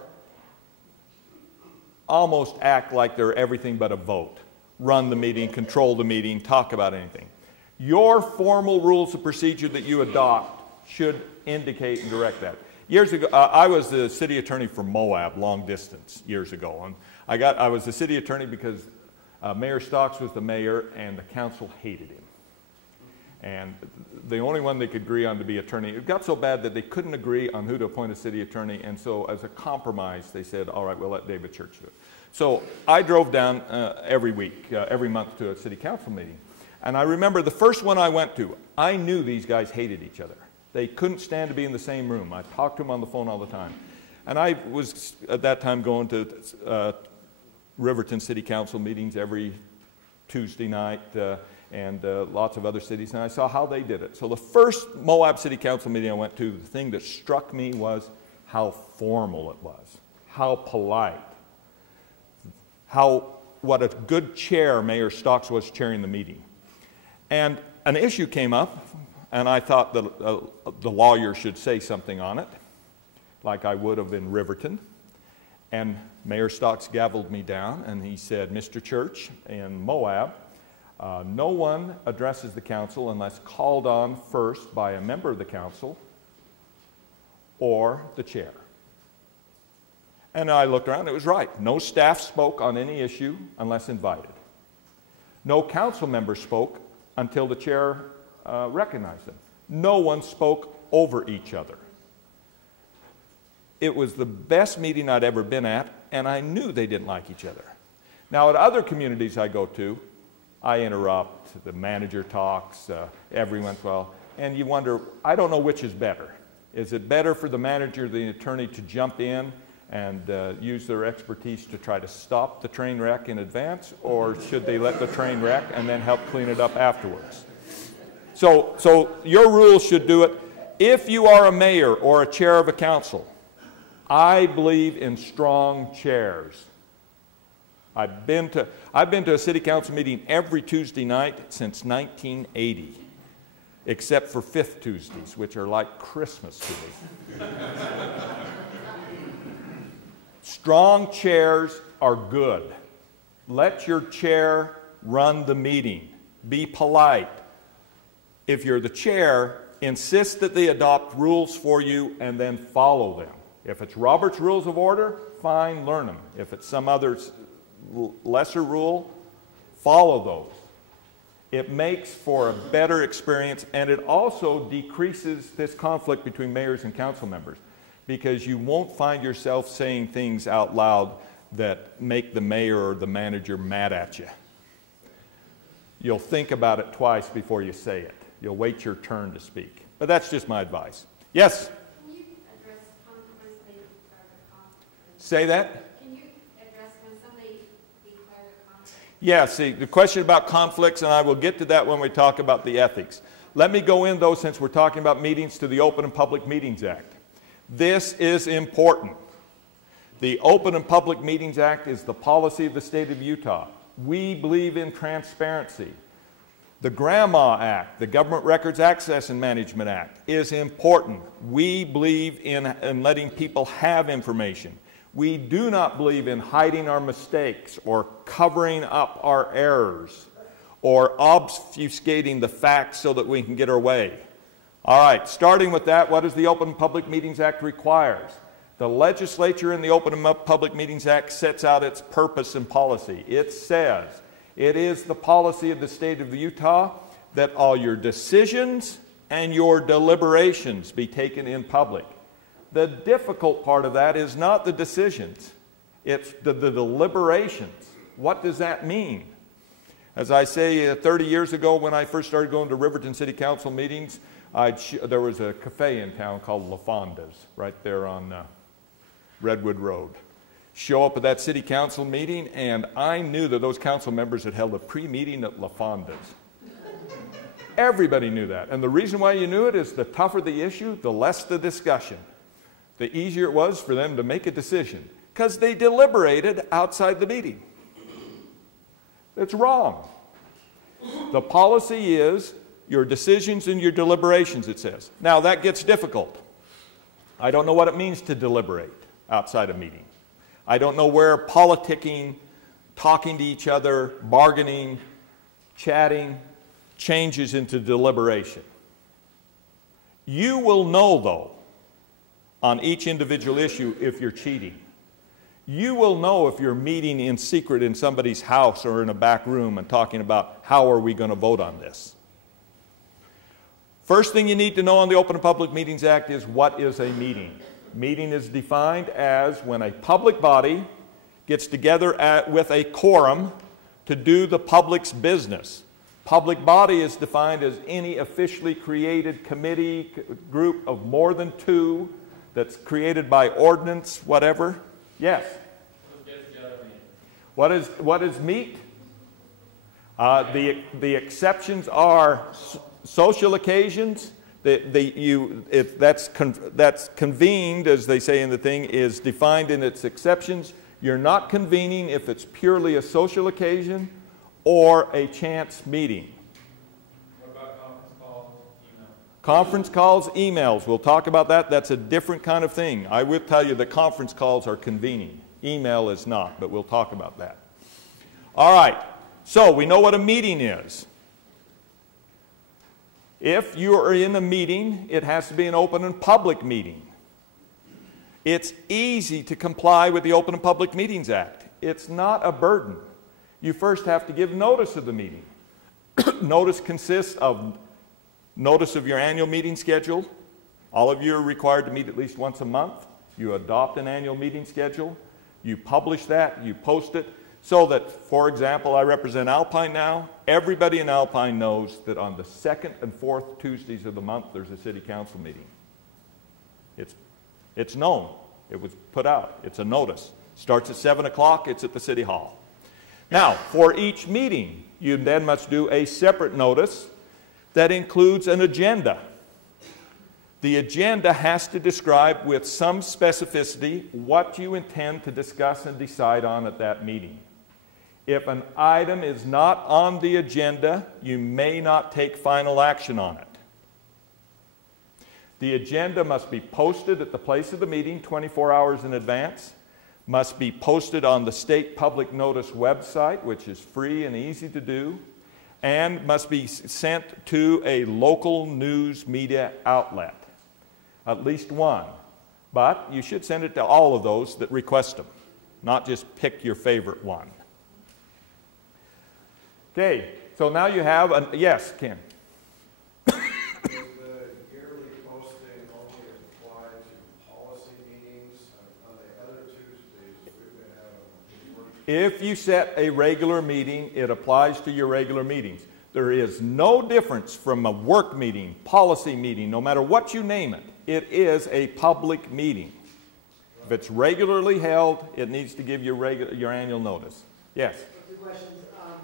almost act like they're everything but a vote. Run the meeting, control the meeting, talk about anything. Your formal rules of procedure that you adopt should indicate and direct that. Years ago, I was the city attorney for Moab, long distance, years ago. And I was the city attorney because Mayor Stocks was the mayor and the council hated him. And the only one they could agree on to be attorney, it got so bad that they couldn't agree on who to appoint a city attorney, and so as a compromise they said, all right, we'll let David Church do it. So I drove down every week, every month to a city council meeting. And I remember the first one I went to, I knew these guys hated each other. They couldn't stand to be in the same room. I talked to them on the phone all the time. And I was at that time going to Riverton City Council meetings every Tuesday night, and lots of other cities, and I saw how they did it. So the first Moab City Council meeting I went to, the thing that struck me was how formal it was, how polite, what a good chair Mayor Stocks was chairing the meeting. And an issue came up, and I thought that the lawyer should say something on it, like I would have in Riverton. And Mayor Stocks gavelled me down, and he said, Mr. Church, in Moab, no one addresses the council unless called on first by a member of the council or the chair. And I looked around, it was right. No staff spoke on any issue unless invited. No council member spoke until the chair recognized them. No one spoke over each other. It was the best meeting I'd ever been at, and I knew they didn't like each other. Now, at other communities I go to, I interrupt, the manager talks every once in a while, and you wonder, I don't know which is better. Is it better for the manager or the attorney to jump in and use their expertise to try to stop the train wreck in advance, or should they let the train wreck and then help clean it up afterwards? So your rules should do it. If you are a mayor or a chair of a council, I believe in strong chairs. I've been to a city council meeting every Tuesday night since 1980, except for Fifth Tuesdays, which are like Christmas to me. Strong chairs are good. Let your chair run the meeting. Be polite. If you're the chair, insist that they adopt rules for you and then follow them. If it's Robert's Rules of Order, fine, learn them. If it's some other lesser rule, follow those. It makes for a better experience, and it also decreases this conflict between mayors and council members, because you won't find yourself saying things out loud that make the mayor or the manager mad at you. You'll think about it twice before you say it. You'll wait your turn to speak. But that's just my advice. Yes? Can you address conflicts when they declare a conflict? Say that? Can you address when somebody declares a conflict? Yeah, see, the question about conflicts, and I will get to that when we talk about the ethics. Let me go in, though, since we're talking about meetings, to the Open and Public Meetings Act. This is important. The Open and Public Meetings Act is the policy of the state of Utah. We believe in transparency. The GRAMA Act, the Government Records Access and Management Act, is important. We believe in letting people have information. We do not believe in hiding our mistakes or covering up our errors or obfuscating the facts so that we can get our way. All right, starting with that, what does the Open Public Meetings Act requires? The legislature in the Open Public Meetings Act sets out its purpose and policy. It says, it is the policy of the state of Utah that all your decisions and your deliberations be taken in public. The difficult part of that is not the decisions, it's the deliberations. What does that mean? As I say, 30 years ago when I first started going to Riverton City Council meetings, there was a cafe in town called La Fonda's right there on Redwood Road. Show up at that city council meeting, and I knew that those council members had held a pre-meeting at La Fonda's. Everybody knew that. And the reason why you knew it is the tougher the issue, the less the discussion. The easier it was for them to make a decision, because they deliberated outside the meeting. It's wrong. The policy is your decisions and your deliberations, it says. Now, that gets difficult. I don't know what it means to deliberate outside a meeting. I don't know where politicking, talking to each other, bargaining, chatting, changes into deliberation. You will know, though, on each individual issue if you're cheating. You will know if you're meeting in secret in somebody's house or in a back room and talking about how are we going to vote on this. First thing you need to know on the Open Public Meetings Act is what is a meeting. Meeting is defined as when a public body gets together with a quorum to do the public's business. Public body is defined as any officially created committee group of more than 2 that's created by ordinance, whatever. Yes? What is meet? The exceptions are social occasions. That's convened, as they say in the thing, is defined in its exceptions. You're not convening if it's purely a social occasion or a chance meeting. What about conference calls, emails? Conference calls, emails. We'll talk about that. That's a different kind of thing. I will tell you that conference calls are convening. Email is not, but we'll talk about that. All right. So we know what a meeting is. If you are in a meeting, it has to be an open and public meeting. It's easy to comply with the Open and Public Meetings Act. It's not a burden. You first have to give notice of the meeting. Notice consists of notice of your annual meeting schedule. All of you are required to meet at least once a month. You adopt an annual meeting schedule. You publish that. You post it. So that, for example, I represent Alpine now. Everybody in Alpine knows that on the 2nd and 4th Tuesdays of the month, there's a city council meeting. It's known. It was put out. It's a notice. Starts at 7 o'clock. It's at the City Hall. Now, for each meeting, you then must do a separate notice that includes an agenda. The agenda has to describe with some specificity what you intend to discuss and decide on at that meeting. If an item is not on the agenda, you may not take final action on it. The agenda must be posted at the place of the meeting 24 hours in advance, must be posted on the state public notice website, which is free and easy to do, and must be sent to a local news media outlet, at least one. But you should send it to all of those that request them, not just pick your favorite one. Okay, so now you have a, yes, Ken. Does the yearly posting only apply to policy meetings? On the other Tuesdays, we've been having. If you set a regular meeting, it applies to your regular meetings. There is no difference from a work meeting, policy meeting, no matter what you name it. It is a public meeting. If it's regularly held, it needs to give your annual notice. Yes? Two questions.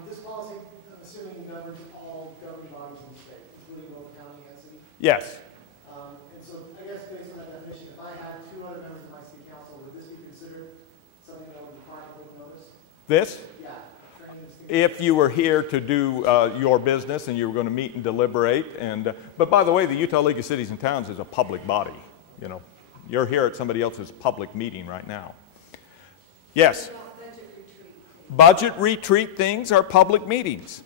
This policy, I'm assuming, governs all governing bodies in the state, including local county and city? Yes. And so I guess based on that definition, if I had 2 other members of my city council, would this be considered something that would require public notice? This? Yeah, training the city if you were here to do your business and you were going to meet and deliberate. But by the way, the Utah League of Cities and Towns is a public body. You know, you're here at somebody else's public meeting right now. Yes? Budget retreat things are public meetings.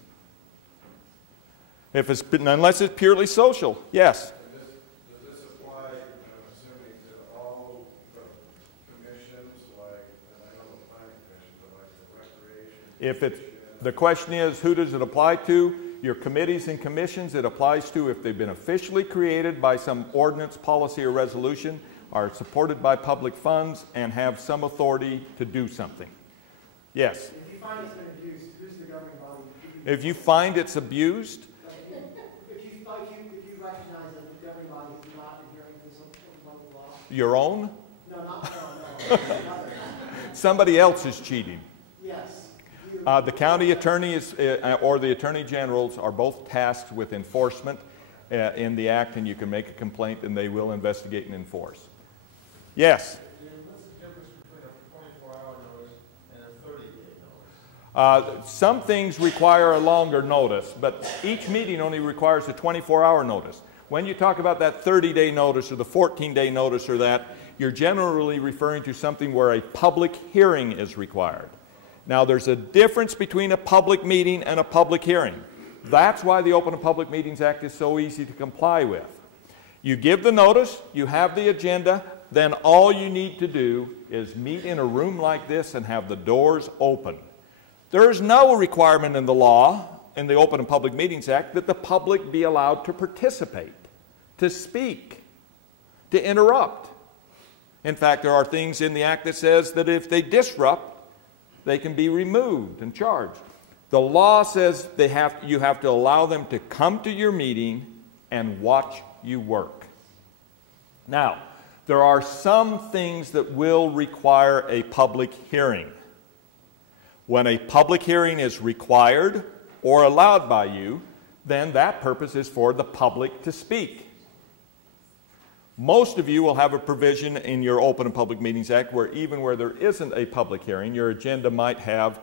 Unless it's purely social. Yes? Does this apply, I'm assuming, to all the commissions, like, I know the planning commission, but like the recreation? The question is, who does it apply to? Your committees and commissions it applies to if they've been officially created by some ordinance, policy, or resolution, are supported by public funds, and have some authority to do something. Yes? If you find it's been abused, who's the governing body? If you find it's abused, if you recognize that the governing body is not adhering to some local law? your own? No. Somebody else is cheating. Yes. The county attorney or the attorney generals are both tasked with enforcement in the act, and you can make a complaint and they will investigate and enforce. Yes? What's the difference between a 24-hour notice and a 30-day notice? Some things require a longer notice, but each meeting only requires a 24-hour notice. When you talk about that 30-day notice or the 14-day notice or that, you're generally referring to something where a public hearing is required. Now, there's a difference between a public meeting and a public hearing. That's why the Open and Public Meetings Act is so easy to comply with. You give the notice, you have the agenda, then all you need to do is meet in a room like this and have the doors open. There is no requirement in the law, in the Open and Public Meetings Act, that the public be allowed to participate, to speak, to interrupt. In fact, there are things in the Act that says that if they disrupt, they can be removed and charged. The law says you have to allow them to come to your meeting and watch you work. Now, there are some things that will require a public hearing. When a public hearing is required or allowed by you, then that purpose is for the public to speak. Most of you will have a provision in your Open and Public Meetings Act where even where there isn't a public hearing, your agenda might have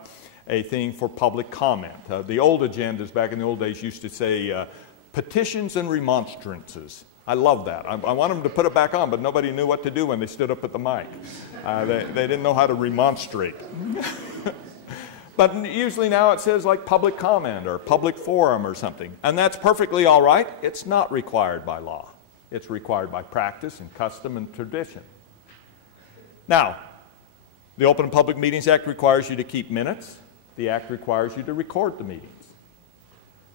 a thing for public comment. The old agendas back in the old days used to say petitions and remonstrances. I love that. I want them to put it back on, but nobody knew what to do when they stood up at the mic. They didn't know how to remonstrate. But usually now it says like public comment or public forum or something. And that's perfectly all right. It's not required by law. It's required by practice and custom and tradition. Now, the Open and Public Meetings Act requires you to keep minutes. The Act requires you to record the meetings.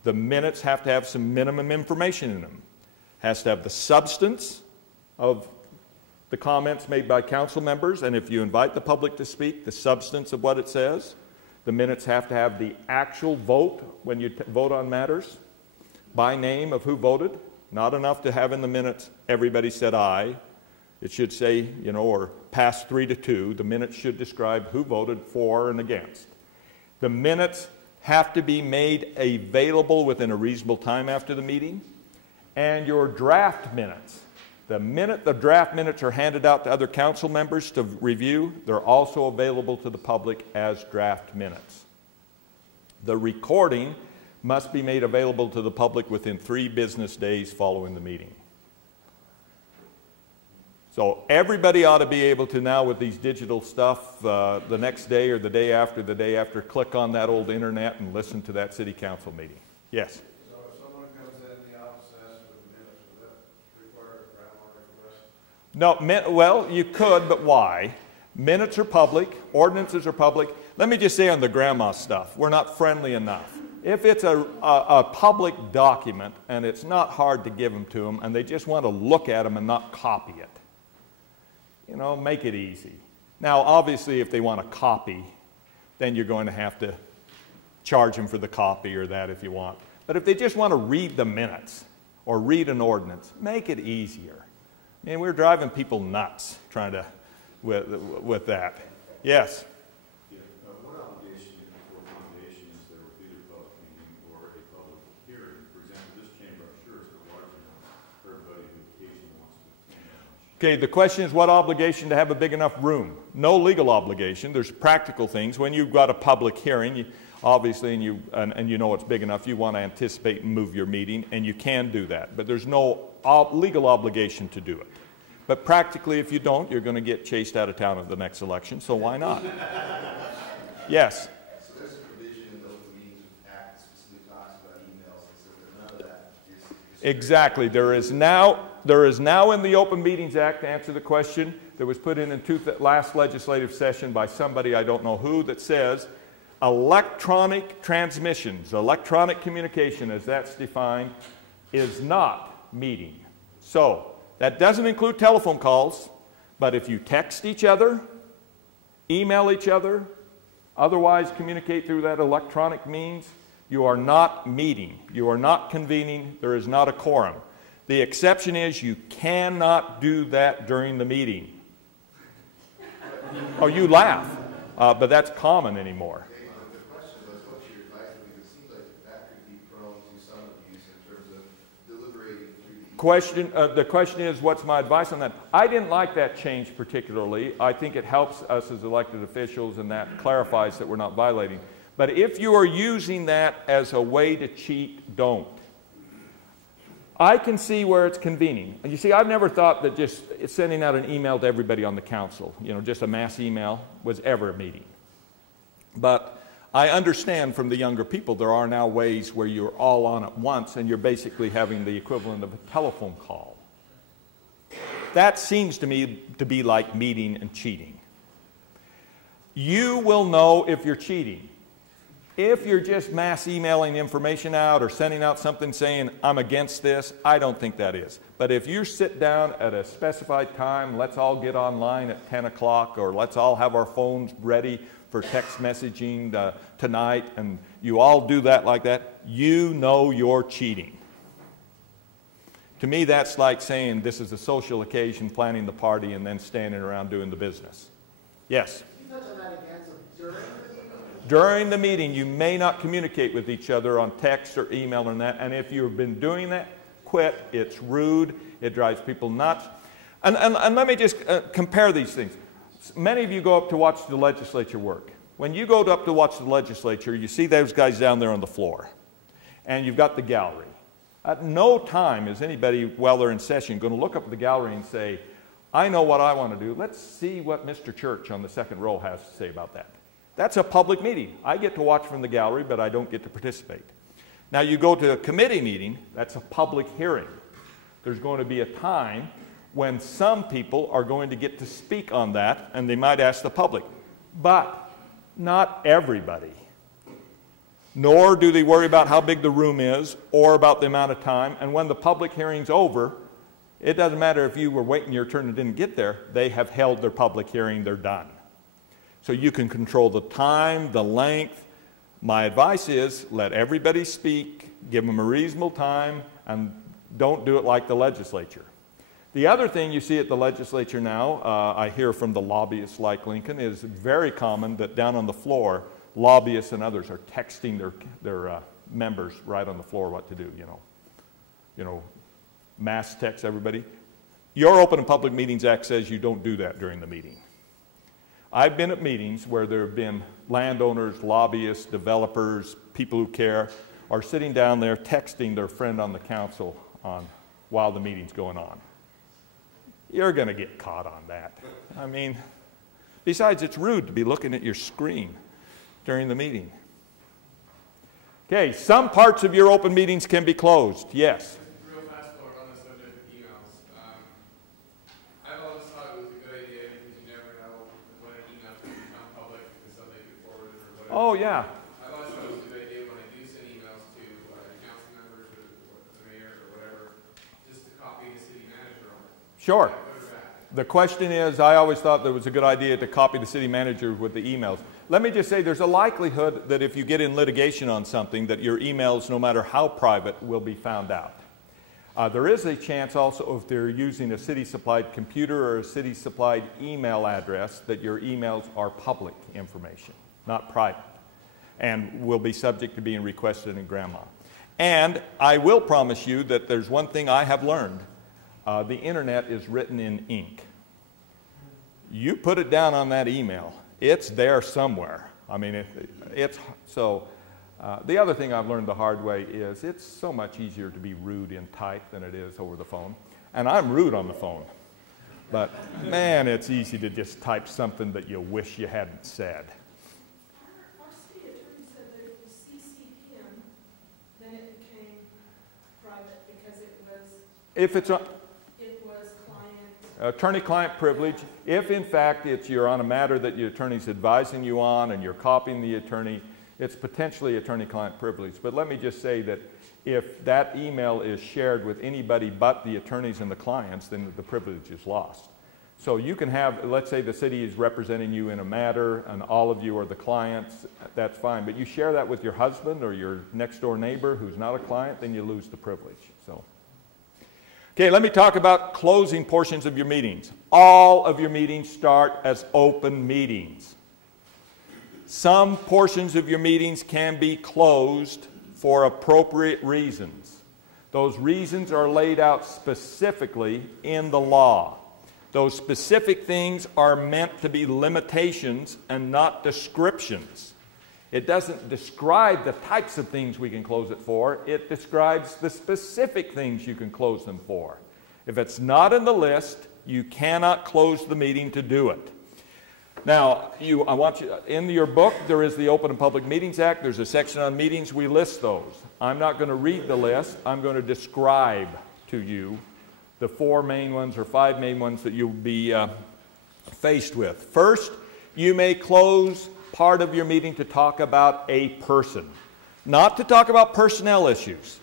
The minutes have to have some minimum information in them. Has to have the substance of the comments made by council members, and if you invite the public to speak, the substance of what it says. The minutes have to have the actual vote when you vote on matters, by name of who voted. Not enough to have in the minutes, everybody said aye. It should say, or passed 3-2. The minutes should describe who voted for and against. The minutes have to be made available within a reasonable time after the meeting. And your draft minutes. The minute the draft minutes are handed out to other council members to review, they're also available to the public as draft minutes. The recording must be made available to the public within 3 business days following the meeting. So everybody ought to be able to now, with these digital stuff, the next day or the day after, click on that old internet and listen to that city council meeting. Yes? So if someone comes in the office and asks for the minutes, would that require a groundwater request? No, well, you could, but why? Minutes are public, ordinances are public. Let me just say on the grandma stuff, we're not friendly enough. If it's a public document and it's not hard to give them to them and they just want to look at them and not copy it, make it easy. Now, obviously, if they want a copy, then you're going to have to charge them for the copy or that if you want. But if they just want to read the minutes or read an ordinance, make it easier. I mean, we're driving people nuts trying to, with that. Yes? What obligation for accommodation is there with either public meeting or a public hearing? For example, this chamber, I'm sure, is a large enough for everybody who occasionally wants to attend. Okay, the question is what obligation to have a big enough room? No legal obligation. There's practical things. When you've got a public hearing, obviously, and you know it's big enough, you want to anticipate and move your meeting, and you can do that. But there's no legal obligation to do it. But practically, if you don't, you're going to get chased out of town at the next election, so why not? Yes? So there's a provision in the Open Meetings Act that specifically talks about emails, and says that none of that is exactly. There is now in the Open Meetings Act, to answer the question, that was put in last legislative session by somebody, I don't know who, that says electronic transmissions, electronic communication as that's defined, is not meeting. So that doesn't include telephone calls, but if you text each other, email each other, otherwise communicate through that electronic means, you are not meeting. You are not convening. There is not a quorum. The exception is you cannot do that during the meeting. Oh, you laugh, but that's common anymore. The question was, what's your advice? Because it seems like that could be prone to some abuse in terms of deliberating through the question is, what's my advice on that? I didn't like that change particularly. I think it helps us as elected officials, and that clarifies that we're not violating. But if you are using that as a way to cheat, don't. I can see where it's convening. You see, I've never thought that just sending out an email to everybody on the council, just a mass email, was ever a meeting. But I understand from the younger people there are now ways where you're all on at once and you're basically having the equivalent of a telephone call. That seems to me to be like meeting and cheating. You will know if you're cheating. If you're just mass emailing information out or sending out something saying, I'm against this, I don't think that is. But if you sit down at a specified time, let's all get online at 10 o'clock, or let's all have our phones ready for text messaging tonight, and you all do that like that, you know you're cheating. To me, that's like saying this is a social occasion, planning the party, and then standing around doing the business. Yes? You touch on that again, so during during the meeting, you may not communicate with each other on text or email or that. And if you've been doing that, quit. It's rude. It drives people nuts. And let me just compare these things. Many of you go up to watch the legislature work. When you go up to watch the legislature, you see those guys down there on the floor. And you've got the gallery. At no time is anybody, while they're in session, going to look up at the gallery and say, I know what I want to do. Let's see what Mr. Church on the second row has to say about that. That's a public meeting. I get to watch from the gallery, but I don't get to participate. Now you go to a committee meeting, that's a public hearing. There's going to be a time when some people are going to get to speak on that, and they might ask the public. But not everybody. Nor do they worry about how big the room is or about the amount of time. And when the public hearing's over, it doesn't matter if you were waiting your turn and didn't get there. They have held their public hearing. They're done. So you can control the time, the length. My advice is let everybody speak, give them a reasonable time, and don't do it like the legislature. The other thing you see at the legislature now, I hear from the lobbyists like Lincoln, is very common that down on the floor, lobbyists and others are texting their members right on the floor what to do, mass text everybody. Your Open and Public Meetings Act says you don't do that during the meeting. I've been at meetings where there have been landowners, lobbyists, developers, people who care, are sitting down there texting their friend on the council while the meeting's going on. You're going to get caught on that. I mean, besides, it's rude to be looking at your screen during the meeting. Okay, some parts of your open meetings can be closed. Yes? Real fast forward on the subject of emails. I've always thought it was a good idea because you never know when an email can become public because somebody could forward it or whatever. Oh, yeah. I've always thought it was a good idea when I do send emails to council members or the mayor or whatever, just to copy the city manager on it. Sure. The question is, I always thought that it was a good idea to copy the city manager with the emails. Let me just say there's a likelihood that if you get in litigation on something that your emails, no matter how private, will be found out. There is a chance also if they're using a city-supplied computer or a city-supplied email address that your emails are public information, not private, and will be subject to being requested in grandma. And I will promise you that there's one thing I have learned. The internet is written in ink. You put it down on that email, it's there somewhere. I mean, the other thing I've learned the hard way is it's so much easier to be rude in type than it is over the phone. And I'm rude on the phone. But man, it's easy to just type something that you wish you hadn't said. Our city attorney said that if you CC'd him, then it became private because it was client. Attorney-client privilege. If in fact you're on a matter that your attorney's advising you on and you're copying the attorney, it's potentially attorney-client privilege. But let me just say that if that email is shared with anybody but the attorneys and the clients, then the privilege is lost. So you can have, let's say the city is representing you in a matter and all of you are the clients, that's fine. But you share that with your husband or your next door neighbor who's not a client, then you lose the privilege. So, okay, let me talk about closing portions of your meetings. All of your meetings start as open meetings. Some portions of your meetings can be closed for appropriate reasons. Those reasons are laid out specifically in the law. Those specific things are meant to be limitations and not descriptions. It doesn't describe the types of things we can close it for. It describes the specific things you can close them for. If it's not in the list, you cannot close the meeting to do it. Now, I want you, in your book, there is the Open and Public Meetings Act. There's a section on meetings. We list those. I'm not going to read the list. I'm going to describe to you the 4 main ones or 5 main ones that you'll be faced with. First, you may close part of your meeting to talk about a person. Not to talk about personnel issues.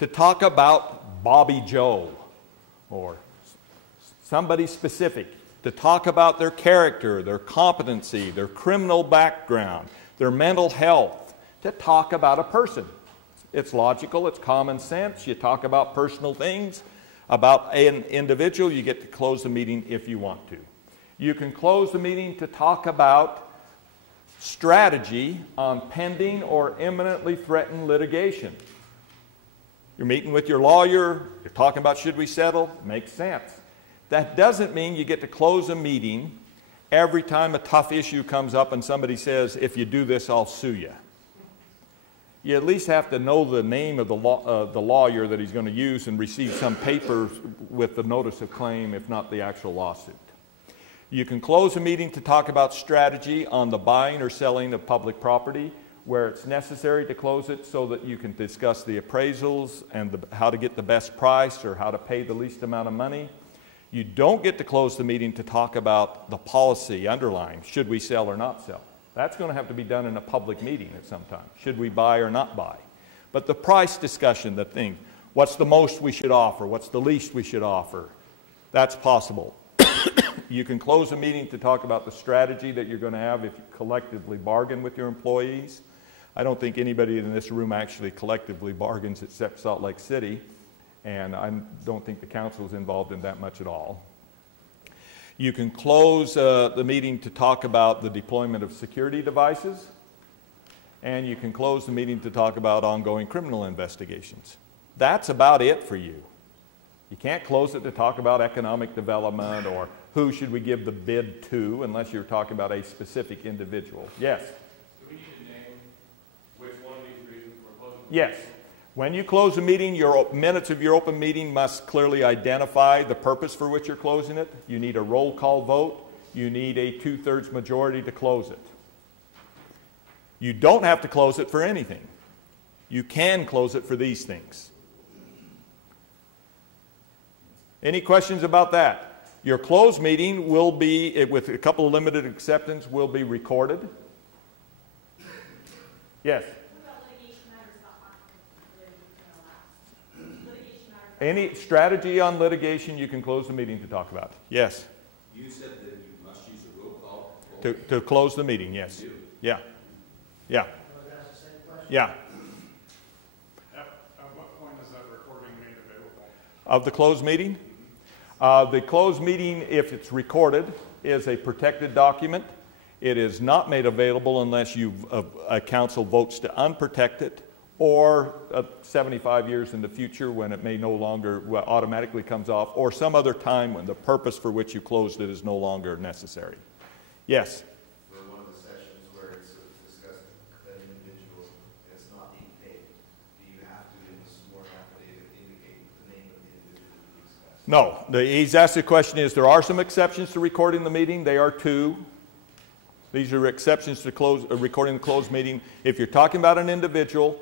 To talk about Bobby Joe or somebody specific. To talk about their character, their competency, their criminal background, their mental health, to talk about a person. It's logical, it's common sense. You talk about personal things, about an individual, you get to close the meeting if you want to. You can close the meeting to talk about strategy on pending or imminently threatened litigation. You're meeting with your lawyer, you're talking about should we settle, makes sense. That doesn't mean you get to close a meeting every time a tough issue comes up and somebody says, if you do this, I'll sue you. You at least have to know the name of the lawyer that he's going to use and receive some paper with the notice of claim, if not the actual lawsuit. You can close a meeting to talk about strategy on the buying or selling of public property, where it's necessary to close it so that you can discuss the appraisals and how to get the best price or how to pay the least amount of money. You don't get to close the meeting to talk about the policy underlying, should we sell or not sell. That's going to have to be done in a public meeting at some time. Should we buy or not buy? But the price discussion, the thing, what's the most we should offer? What's the least we should offer? That's possible. You can close a meeting to talk about the strategy that you're going to have if you collectively bargain with your employees. I don't think anybody in this room actually collectively bargains except Salt Lake City. And I don't think the council is involved in that much at all. You can close the meeting to talk about the deployment of security devices. And you can close the meeting to talk about ongoing criminal investigations. That's about it for you. You can't close it to talk about economic development or who should we give the bid to unless you're talking about a specific individual. Yes? Do we need to name which one of these reasons we're closing? Yes. When you close a meeting, your minutes of your open meeting must clearly identify the purpose for which you're closing it. You need a roll call vote. You need a 2/3 majority to close it. You don't have to close it for anything. You can close it for these things. Any questions about that? Your closed meeting will be, with a couple of limited exceptions, will be recorded. Yes? Any strategy on litigation you can close the meeting to talk about. Yes? You said that you must use a roll call. To close the meeting, yes. Yeah. Yeah. Yeah. At what point is that recording made available? Of the closed meeting? The closed meeting, if it's recorded, is a protected document. It is not made available unless a council votes to unprotect it or 75 years in the future when it may no longer, well, automatically comes off, or some other time when the purpose for which you closed it is no longer necessary. Yes? For one of the sessions where it's discussed an individual and it's not being paid, do you have to, in the sworn affidavit, indicate the name of the individual to be discussed? No. He's asked the question is, there are some exceptions to recording the meeting. They are two. These are exceptions to recording the closed meeting. If you're talking about an individual,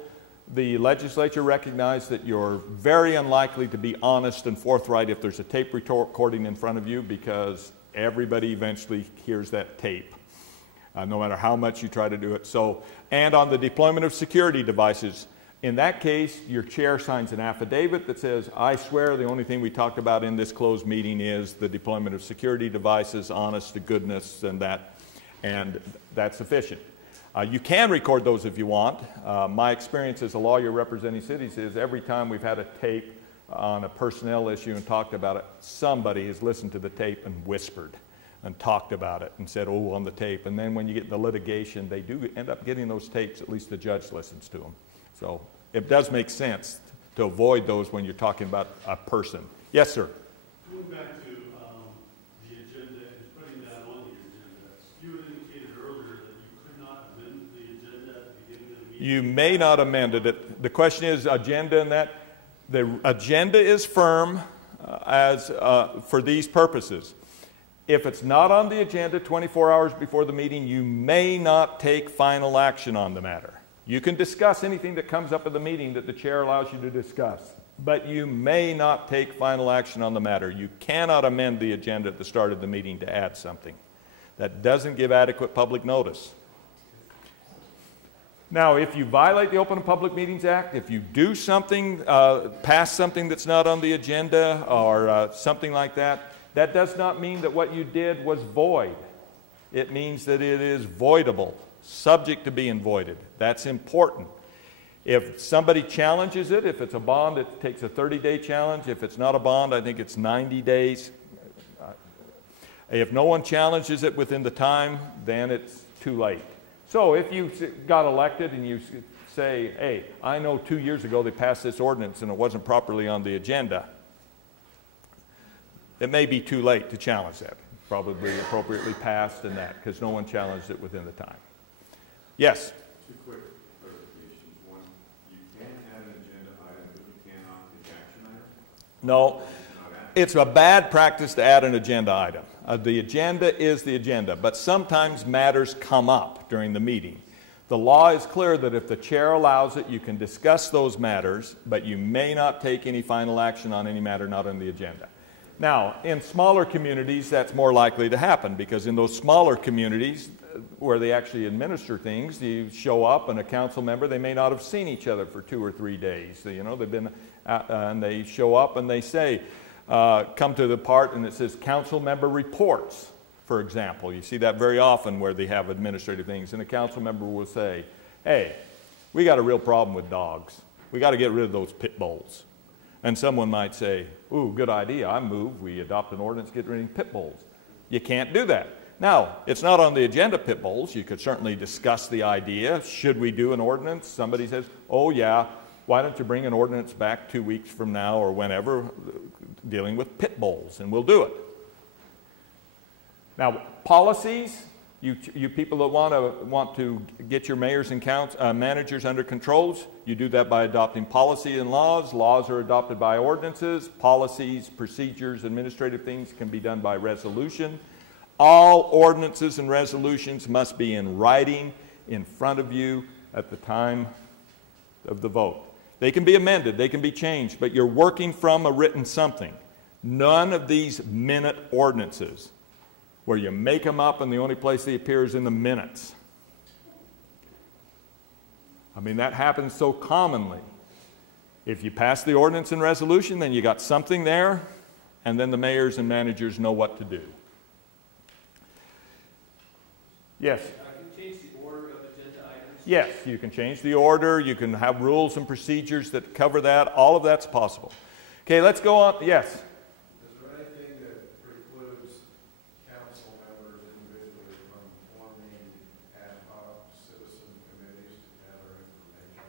the legislature recognized that you're very unlikely to be honest and forthright if there's a tape recording in front of you, because everybody eventually hears that tape, no matter how much you try to do it. So, and on the deployment of security devices, in that case, your chair signs an affidavit that says, I swear the only thing we talked about in this closed meeting is the deployment of security devices, honest to goodness, and that's sufficient. You can record those if you want. My experience as a lawyer representing cities is every time we've had a tape on a personnel issue and talked about it, somebody has listened to the tape and whispered and talked about it and said, oh, on the tape. And then when you get the litigation, they do end up getting those tapes, at least the judge listens to them. So it does make sense to avoid those when you're talking about a person. Yes, sir? Going back to the agenda and putting that on the agenda, you had indicated earlier that you could not amend the agenda at the beginning of the meeting. You may not amend it. The question is agenda and that. The agenda is firm for these purposes. If it's not on the agenda 24 hours before the meeting, you may not take final action on the matter. You can discuss anything that comes up at the meeting that the chair allows you to discuss, but you may not take final action on the matter. You cannot amend the agenda at the start of the meeting to add something. That doesn't give adequate public notice. Now, if you violate the Open and Public Meetings Act, if you do something, pass something that's not on the agenda or something like that, that does not mean that what you did was void. It means that it is voidable, subject to being voided. That's important. If somebody challenges it, if it's a bond, it takes a 30-day challenge. If it's not a bond, I think it's 90 days. If no one challenges it within the time, then it's too late. So if you got elected and you say, hey, I know 2 years ago they passed this ordinance and it wasn't properly on the agenda, it may be too late to challenge that. Probably appropriately passed and that, because no one challenged it within the time. Yes? Two quick clarifications. One, you can add an agenda item, but you cannot take action item? No. It's a bad practice to add an agenda item. The agenda is the agenda, but sometimes matters come up during the meeting. The law is clear that if the chair allows it, you can discuss those matters, but you may not take any final action on any matter not on the agenda. Now, in smaller communities, that's more likely to happen, because in those smaller communities where they actually administer things, you show up and a council member, they may not have seen each other for 2 or 3 days. You know, they've been, and they show up and they say, come to the part and it says council member reports, for example. You see that very often where they have administrative things, and a council member will say, hey, we got a real problem with dogs. We got to get rid of those pit bulls. And someone might say, ooh, good idea, I move, we adopt an ordinance getting rid of pit bulls. You can't do that. Now, it's not on the agenda, pit bulls. You could certainly discuss the idea. Should we do an ordinance? Somebody says, oh yeah, why don't you bring an ordinance back 2 weeks from now or whenever dealing with pit bulls, and we'll do it. Now, policies, you people that want to get your mayors and managers under controls, you do that by adopting policy and laws. Laws are adopted by ordinances. Policies, procedures, administrative things can be done by resolution. All ordinances and resolutions must be in writing in front of you at the time of the vote. They can be amended, they can be changed, but you're working from a written something. None of these minute ordinances where you make them up and the only place they appear is in the minutes. I mean, that happens so commonly. If you pass the ordinance and resolution, then you got something there, and then the mayors and managers know what to do. Yes? I can change the order of agenda items. Yes, you can change the order. You can have rules and procedures that cover that. All of that's possible. Okay, let's go on. Yes? Is there anything that precludes council members individually from forming ad hoc citizen committees to gather information?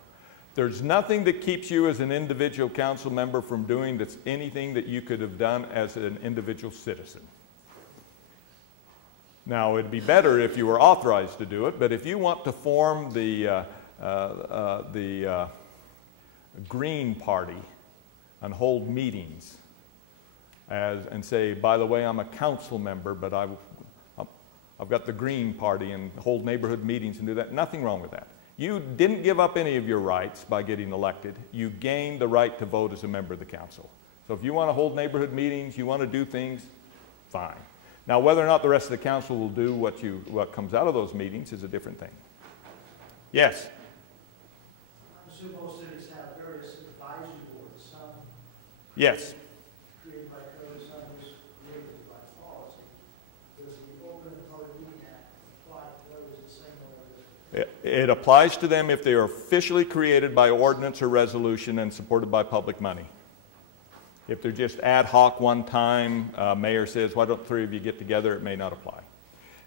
There's nothing that keeps you as an individual council member from doing anything that you could have done as an individual citizen. Now, it'd be better if you were authorized to do it, but if you want to form the Green Party and hold meetings and say, by the way, I'm a council member, but I've got the Green Party, and hold neighborhood meetings and do that, nothing wrong with that. You didn't give up any of your rights by getting elected. You gained the right to vote as a member of the council. So if you want to hold neighborhood meetings, you want to do things, fine. Now, whether or not the rest of the council will do what comes out of those meetings is a different thing. Yes? I assume most cities have various advisory boards, some Yes. created by code, some is created by policy. Does the Open and Public Meeting Act apply to those the same way as It applies to them if they are officially created by ordinance or resolution and supported by public money. If they're just ad hoc one time, mayor says, why don't three of you get together, it may not apply.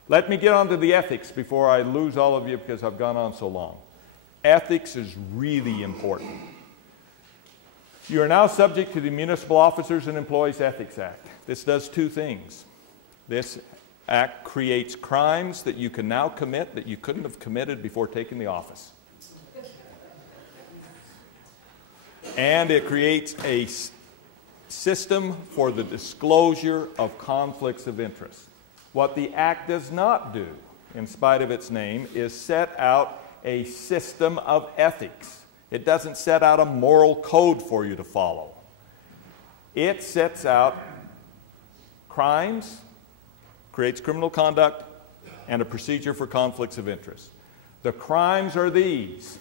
Let me get on to the ethics before I lose all of you because I've gone on so long. Ethics is really important. You are now subject to the Municipal Officers and Employees Ethics Act. This does two things. This act creates crimes that you can now commit that you couldn't have committed before taking the office. And it creates a system for the disclosure of conflicts of interest. What the act does not do, in spite of its name, is set out a system of ethics. It doesn't set out a moral code for you to follow. It sets out crimes, creates criminal conduct, and a procedure for conflicts of interest. The crimes are these.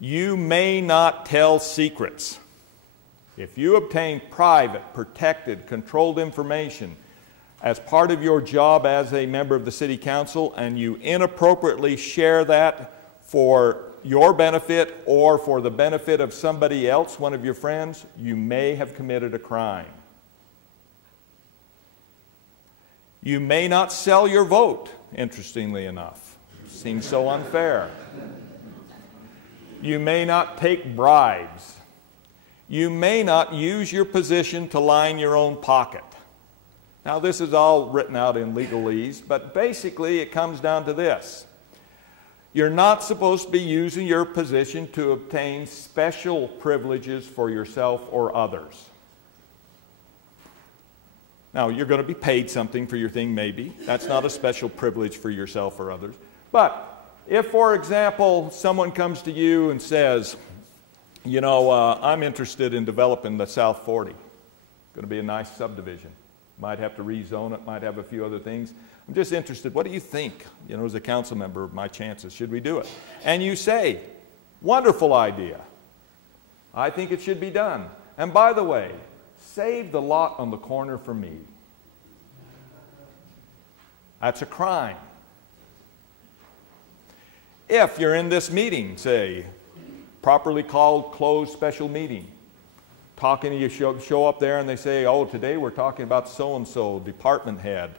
You may not tell secrets. If you obtain private, protected, controlled information as part of your job as a member of the City Council and you inappropriately share that for your benefit or for the benefit of somebody else, one of your friends, you may have committed a crime. You may not sell your vote, interestingly enough. Seems so unfair. You may not take bribes. You may not use your position to line your own pocket. Now, this is all written out in legalese, but basically it comes down to this. You're not supposed to be using your position to obtain special privileges for yourself or others. Now, you're going to be paid something for your thing, maybe. That's not a special privilege for yourself or others. But if, for example, someone comes to you and says, you know, I'm interested in developing the South 40. It's going to be a nice subdivision. Might have to rezone it, might have a few other things. I'm just interested. What do you think, you know, as a council member, my chances? Should we do it? And you say, wonderful idea. I think it should be done. And by the way, save the lot on the corner for me. That's a crime. If you're in this meeting, say, properly called closed special meeting, talking to you, show up there and they say, oh, today we're talking about so-and-so, department head.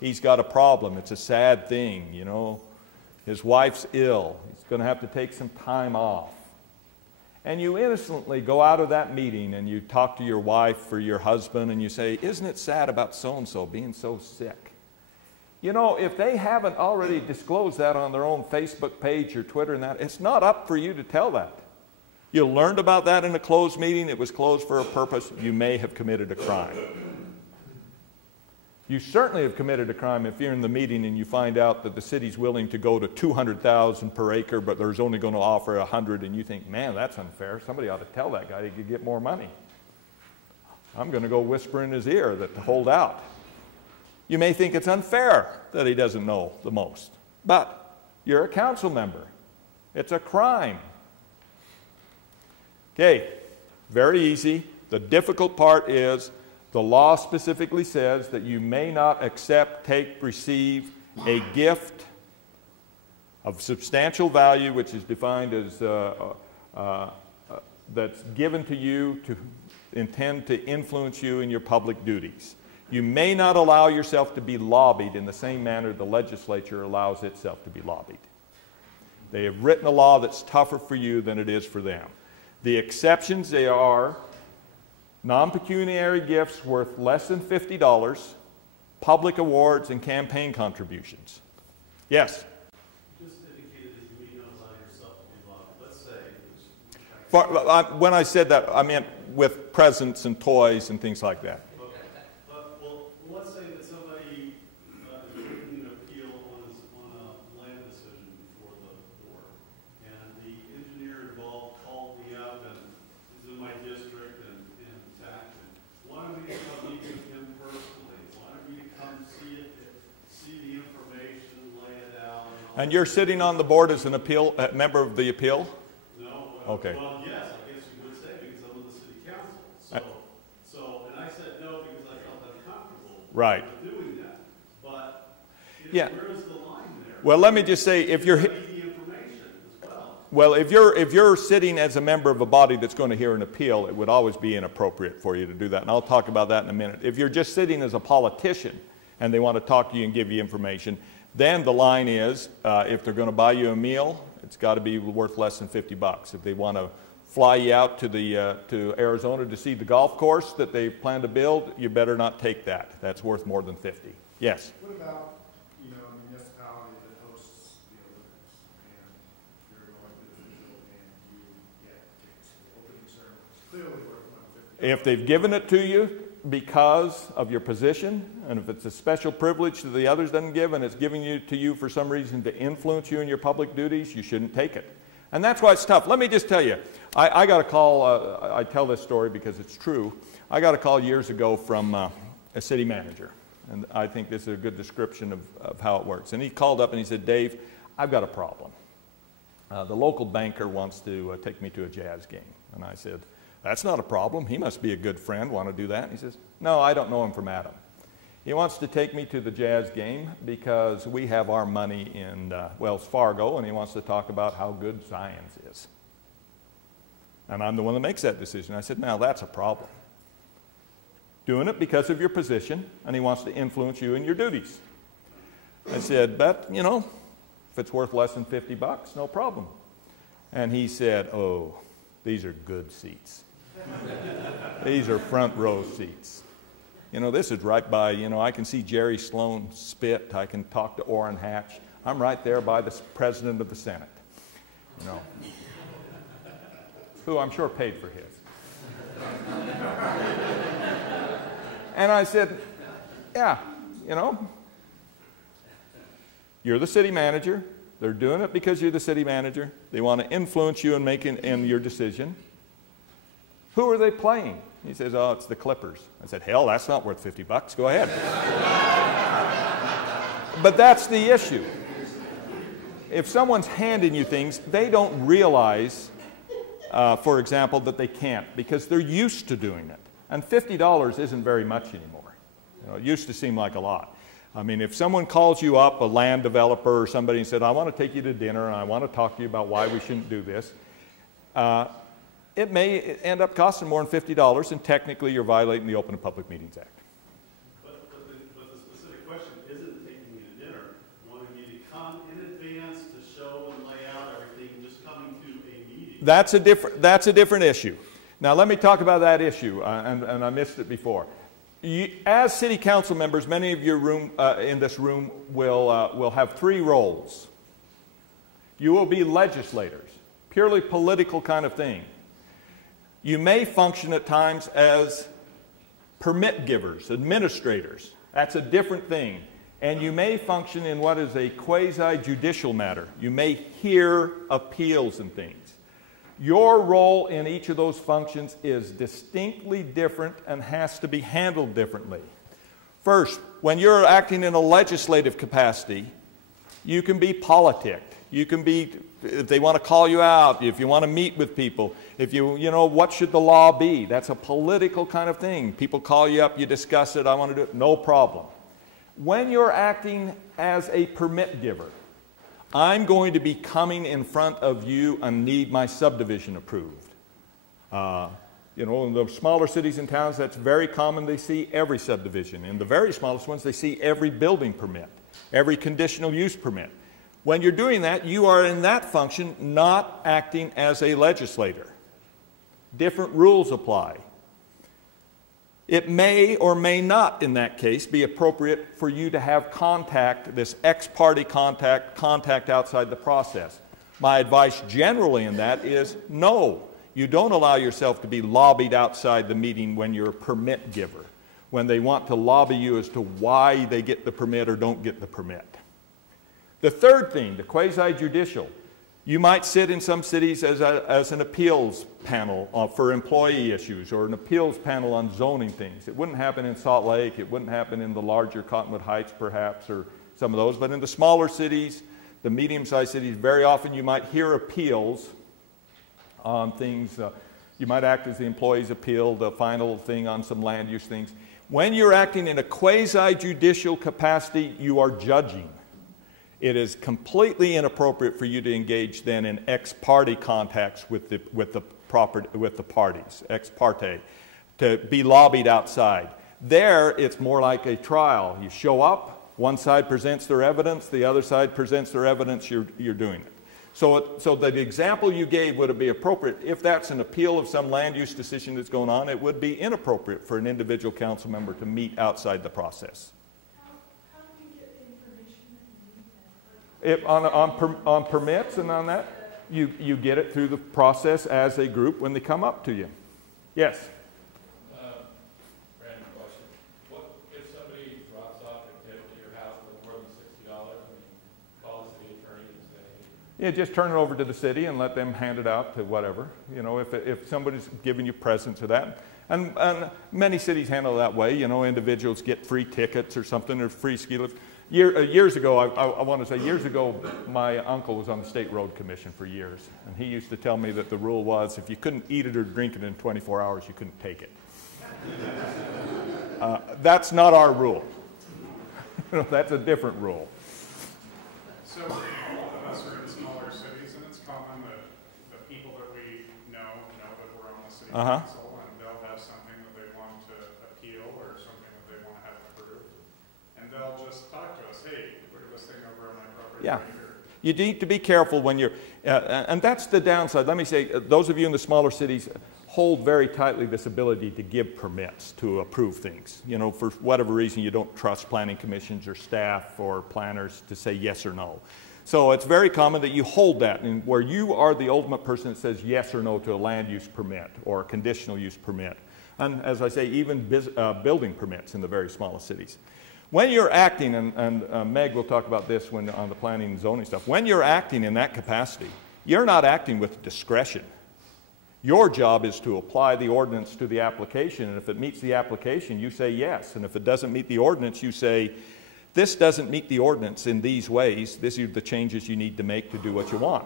He's got a problem. It's a sad thing, you know. His wife's ill. He's going to have to take some time off. And you innocently go out of that meeting and you talk to your wife or your husband and you say, isn't it sad about so-and-so being so sick? You know, if they haven't already disclosed that on their own Facebook page or Twitter and that, it's not up for you to tell that. You learned about that in a closed meeting. It was closed for a purpose. You may have committed a crime. You certainly have committed a crime if you're in the meeting and you find out that the city's willing to go to $200,000 per acre, but there's only going to offer 100, and you think, man, that's unfair. Somebody ought to tell that guy he could get more money. I'm going to go whisper in his ear that to hold out. You may think it's unfair that he doesn't know the most, but you're a council member. It's a crime. Okay, very easy. The difficult part is the law specifically says that you may not accept, take, receive a gift of substantial value, which is defined as that's given to you to intend to influence you in your public duties. You may not allow yourself to be lobbied in the same manner the legislature allows itself to be lobbied. They have written a law that's tougher for you than it is for them. The exceptions, they are non-pecuniary gifts worth less than $50, public awards, and campaign contributions. Yes? You just indicated that you may not allow yourself to be liable. Let's say... When I said that, I meant with presents and toys and things like that. Okay. Well, let's say that somebody is making an appeal on a land decision before the board, and the engineer involved called me up and is in my district and attacked it. Wanted me to come meet with him personally. Wanted me to come see it, see the information, lay it out. And you're sitting on the board as an member of the appeal? No. Okay. Well, yes, I guess you would say, because I'm on the city council. And I said no because I felt uncomfortable doing that. But where is the line there? Well, let me just say, if you're if you're sitting as a member of a body that's going to hear an appeal, it would always be inappropriate for you to do that. And I'll talk about that in a minute. If you're just sitting as a politician and they want to talk to you and give you information, then the line is, if they're going to buy you a meal, it's got to be worth less than $50. If they want to fly you out to Arizona to see the golf course that they plan to build, you better not take that. That's worth more than $50. Yes? What about, a municipality that hosts the Olympics, and you're an elected official and you get tickets to the opening ceremony? It's clearly worth $150. If they've given it to you because of your position, and if it's a special privilege that the others doesn't give, and it's giving it to you for some reason to influence you in your public duties, you shouldn't take it. And that's why it's tough. Let me just tell you, I got a call, I tell this story because it's true. I got a call years ago from a city manager, and I think this is a good description of how it works. And he called up and he said, Dave, I've got a problem. The local banker wants to take me to a Jazz game. And I said, that's not a problem. He must be a good friend, want to do that? And he says, no, I don't know him from Adam. He wants to take me to the Jazz game because we have our money in Wells Fargo, and he wants to talk about how good Zions is. And I'm the one that makes that decision. I said, now that's a problem. Doing it because of your position, and he wants to influence you in your duties. I said, but, if it's worth less than $50, no problem. And he said, oh, these are good seats. These are front row seats. This is right by, I can see Jerry Sloan spit. I can talk to Orrin Hatch. I'm right there by the President of the Senate, who I'm sure paid for his. And I said, yeah, you're the city manager. They're doing it because you're the city manager. They want to influence you in making your decision. Who are they playing? He says, oh, it's the Clippers. I said, hell, that's not worth $50. Go ahead. But that's the issue. If someone's handing you things, they don't realize, for example, that they can't because they're used to doing it. And $50 isn't very much anymore. It used to seem like a lot. I mean, if someone calls you up, a land developer or somebody, and said, I want to take you to dinner and I want to talk to you about why we shouldn't do this, it may end up costing more than $50, and technically you're violating the Open and Public Meetings Act. But the specific question isn't taking you to dinner, wanting you to come in advance to show and lay out everything, just coming to a meeting. That's a different issue. Now let me talk about that issue, and I missed it before. As city council members, many of you in this room will have three roles. You will be legislators, purely political kind of thing. You may function at times as permit givers, administrators. That's a different thing. And you may function in what is a quasi-judicial matter. You may hear appeals and things. Your role in each of those functions is distinctly different and has to be handled differently. First, when you're acting in a legislative capacity, you can be politic. You can be, if they want to call you out, if you want to meet with people, if what should the law be? That's a political kind of thing. People call you up, you discuss it, I want to do it, no problem. When you're acting as a permit giver, I'm going to be coming in front of you and need my subdivision approved. In the smaller cities and towns, that's very common. They see every subdivision. In the very smallest ones, they see every building permit, every conditional use permit. When you're doing that, you are in that function not acting as a legislator. Different rules apply. It may or may not, in that case, be appropriate for you to have contact, this ex-parte contact outside the process. My advice generally in that is no. You don't allow yourself to be lobbied outside the meeting when you're a permit giver, when they want to lobby you as to why they get the permit or don't get the permit. The third thing, the quasi-judicial. You might sit in some cities as an appeals panel for employee issues or an appeals panel on zoning things. It wouldn't happen in Salt Lake. It wouldn't happen in the larger Cottonwood Heights perhaps or some of those. But in the smaller cities, the medium-sized cities, very often you might hear appeals on things. You might act as the employee's appeal, the final thing on some land use things. When you're acting in a quasi-judicial capacity, you are judging. It is completely inappropriate for you to engage then in ex-parte contacts with the parties, ex-parte, to be lobbied outside. There, it's more like a trial. You show up, one side presents their evidence, the other side presents their evidence, you're doing it. So the example you gave would be appropriate. If that's an appeal of some land use decision that's going on, it would be inappropriate for an individual council member to meet outside the process. On permits and on that, you get it through the process as a group when they come up to you. Yes? Random question. What if somebody drops off a tip to your house for more than $60 and you call the city attorney and say... Yeah, just turn it over to the city and let them hand it out to whatever. You know, if somebody's giving you presents or that. And many cities handle it that way. You know, individuals get free tickets or something or free ski lifts. Years ago, I want to say years ago, my uncle was on the State Road Commission for years. And he used to tell me that the rule was if you couldn't eat it or drink it in 24 hours, you couldn't take it. That's not our rule. That's a different rule. So a lot of us are in smaller cities, and it's common that the people that we know that we're on the city council, and they'll have something that they want to appeal or something that they want to have approved. And they'll just talk to us, hey, look at this thing over on my property. Yeah. Right here. You need to be careful when you're, and that's the downside. Let me say, those of you in the smaller cities hold very tightly this ability to give permits to approve things. You know, for whatever reason, you don't trust planning commissions or staff or planners to say yes or no. So it's very common that you hold that, and where you are the ultimate person that says yes or no to a land use permit or a conditional use permit. And as I say, even building permits in the very smallest cities. When you're acting, and Meg will talk about this when on the planning and zoning stuff, when you're acting in that capacity, you're not acting with discretion. Your job is to apply the ordinance to the application, and if it meets the application, you say yes. And if it doesn't meet the ordinance, you say, this doesn't meet the ordinance in these ways. These are the changes you need to make to do what you want.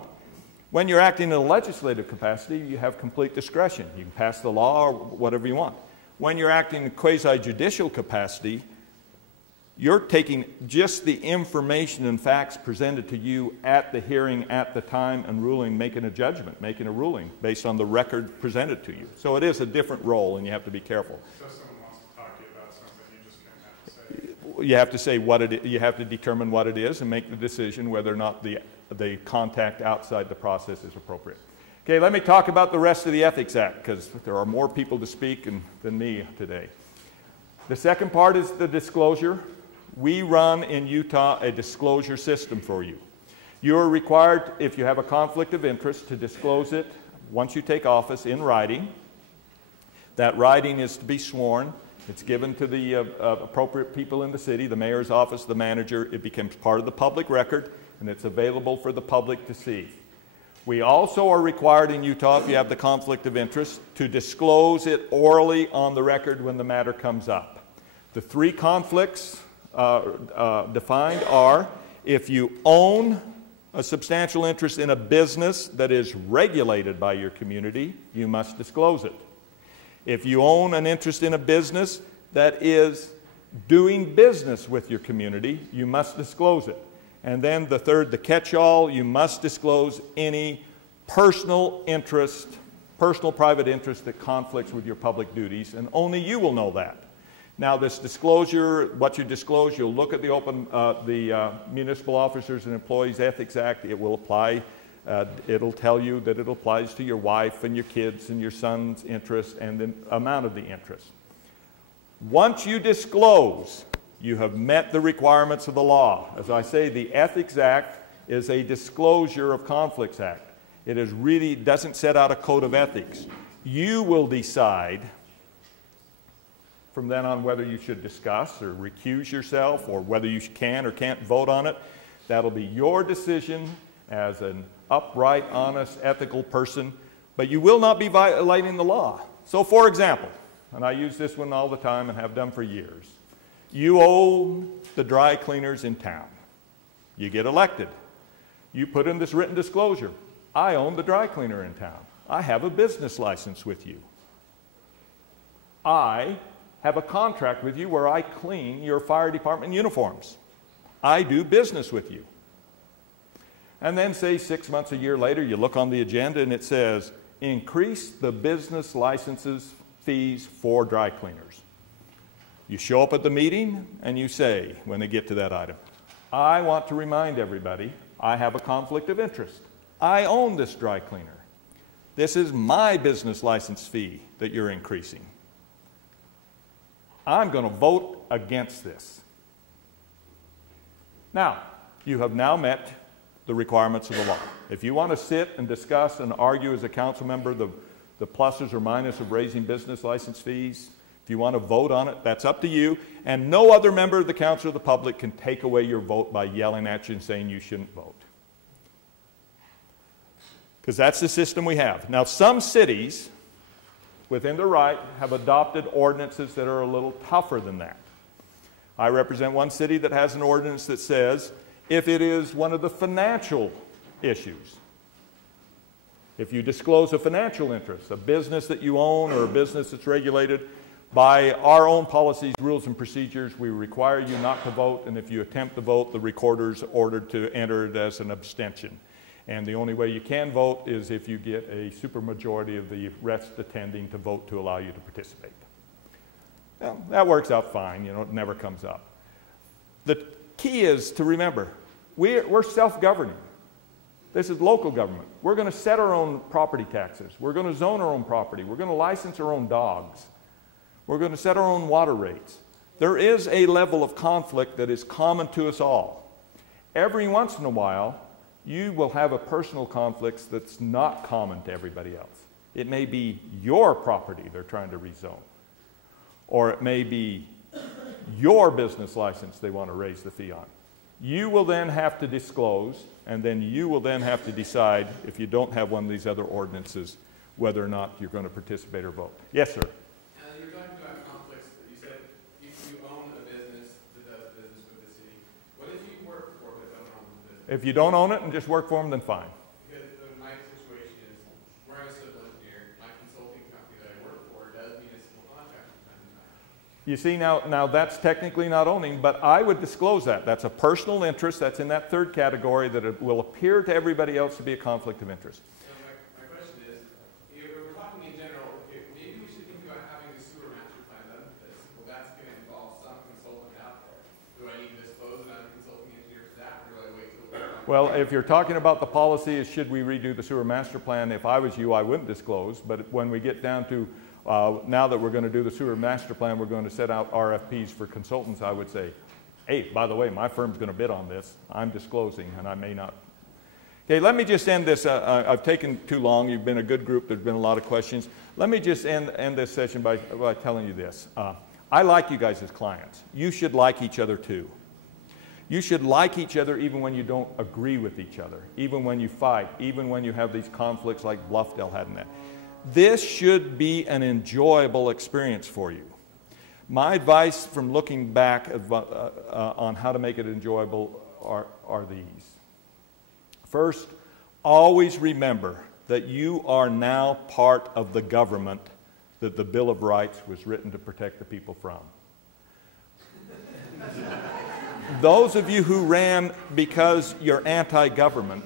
When you're acting in a legislative capacity, you have complete discretion. You can pass the law or whatever you want. When you're acting in a quasi-judicial capacity, you're taking just the information and facts presented to you at the hearing, at the time, and ruling, making a judgment, making a ruling based on the record presented to you. So it is a different role, and you have to be careful. So if someone wants to talk to you about something, you just kind of have to say... You have to say what it is. You have to determine what it is and make the decision whether or not the contact outside the process is appropriate. Okay, let me talk about the rest of the Ethics Act, because there are more people to speak than me today. The second part is the disclosure. We run in Utah a disclosure system for you. You are required, if you have a conflict of interest, to disclose it once you take office in writing. That writing is to be sworn. It's given to the appropriate people in the city, the mayor's office, the manager. It becomes part of the public record, and it's available for the public to see. We also are required in Utah, if you have the conflict of interest, to disclose it orally on the record when the matter comes up. The three conflicts defined are if you own a substantial interest in a business that is regulated by your community, you must disclose it. If you own an interest in a business that is doing business with your community, you must disclose it. And then the third, the catch-all, you must disclose any personal interest, personal private interest that conflicts with your public duties, and only you will know that. Now, this disclosure, what you disclose, you'll look at the Municipal Officers and Employees Ethics Act. It will apply. It'll tell you that it applies to your wife and your kids and your son's interest and the amount of the interest. Once you disclose, you have met the requirements of the law. As I say, the Ethics Act is a disclosure of conflicts act. It is really doesn't set out a code of ethics. You will decide from then on whether you should discuss or recuse yourself or whether you can or can't vote on it. That'll be your decision as an upright, honest, ethical person, but you will not be violating the law. So, for example, and I use this one all the time and have done for years, you own the dry cleaners in town. You get elected. You put in this written disclosure. I own the dry cleaner in town. I have a business license with you. I have a contract with you where I clean your fire department uniforms. I do business with you. And then say 6 months, a year later, you look on the agenda and it says, increase the business licenses fees for dry cleaners. You show up at the meeting and you say, when they get to that item, I want to remind everybody I have a conflict of interest. I own this dry cleaner. This is my business license fee that you're increasing. I'm going to vote against this. Now, you have now met the requirements of the law. If you want to sit and discuss and argue as a council member the pluses or minuses of raising business license fees, if you want to vote on it, that's up to you. And no other member of the council or the public can take away your vote by yelling at you and saying you shouldn't vote. Because that's the system we have. Now, some cities within the right have adopted ordinances that are a little tougher than that. I represent one city that has an ordinance that says if it is one of the financial issues, if you disclose a financial interest, a business that you own or a business that's regulated, by our own policies, rules, and procedures, we require you not to vote, and if you attempt to vote, the recorder's ordered to enter it as an abstention. And the only way you can vote is if you get a supermajority of the rest attending to vote to allow you to participate. Well, that works out fine, you know, it never comes up. The key is to remember, we're self-governing. This is local government. We're going to set our own property taxes. We're going to zone our own property. We're going to license our own dogs. We're going to set our own water rates. There is a level of conflict that is common to us all. Every once in a while, you will have a personal conflict that's not common to everybody else. It may be your property they're trying to rezone. Or it may be your business license they want to raise the fee on. You will then have to disclose, and then you will then have to decide, if you don't have one of these other ordinances, whether or not you're going to participate or vote. Yes, sir? You're talking about conflicts. You said if you own a business that does business with the city. What if you work for it but don't own the business? If you don't own it and just work for them, then fine. Because my situation is, we're a civil engineer. My consulting company that I work for does municipal contracts from time to time. You see, now that's technically not owning, but I would disclose that. That's a personal interest. That's in that third category that it will appear to everybody else to be a conflict of interest. So my question is, if we're talking in general, maybe we should think about having a sewer master plan done for this. Well, that's going to involve some consultant out there. Do I need to disclose that I'm a consulting engineer for that, or do I wait till we're Well, if you're talking about the policy is should we redo the sewer master plan, if I was you, I wouldn't disclose. But when we get down to now that we're going to do the sewer master plan, we're going to set out RFPs for consultants, I would say, hey, by the way, my firm's going to bid on this. I'm disclosing, and I may not. Okay, let me just end this. I've taken too long. You've been a good group. There's been a lot of questions. Let me just end this session by telling you this. I like you guys as clients. You should like each other too. You should like each other even when you don't agree with each other, even when you fight, even when you have these conflicts like Bluffdale had in that. This should be an enjoyable experience for you. My advice from looking back on how to make it enjoyable are these. First, always remember that you are now part of the government that the Bill of Rights was written to protect the people from. Those of you who ran because you're anti-government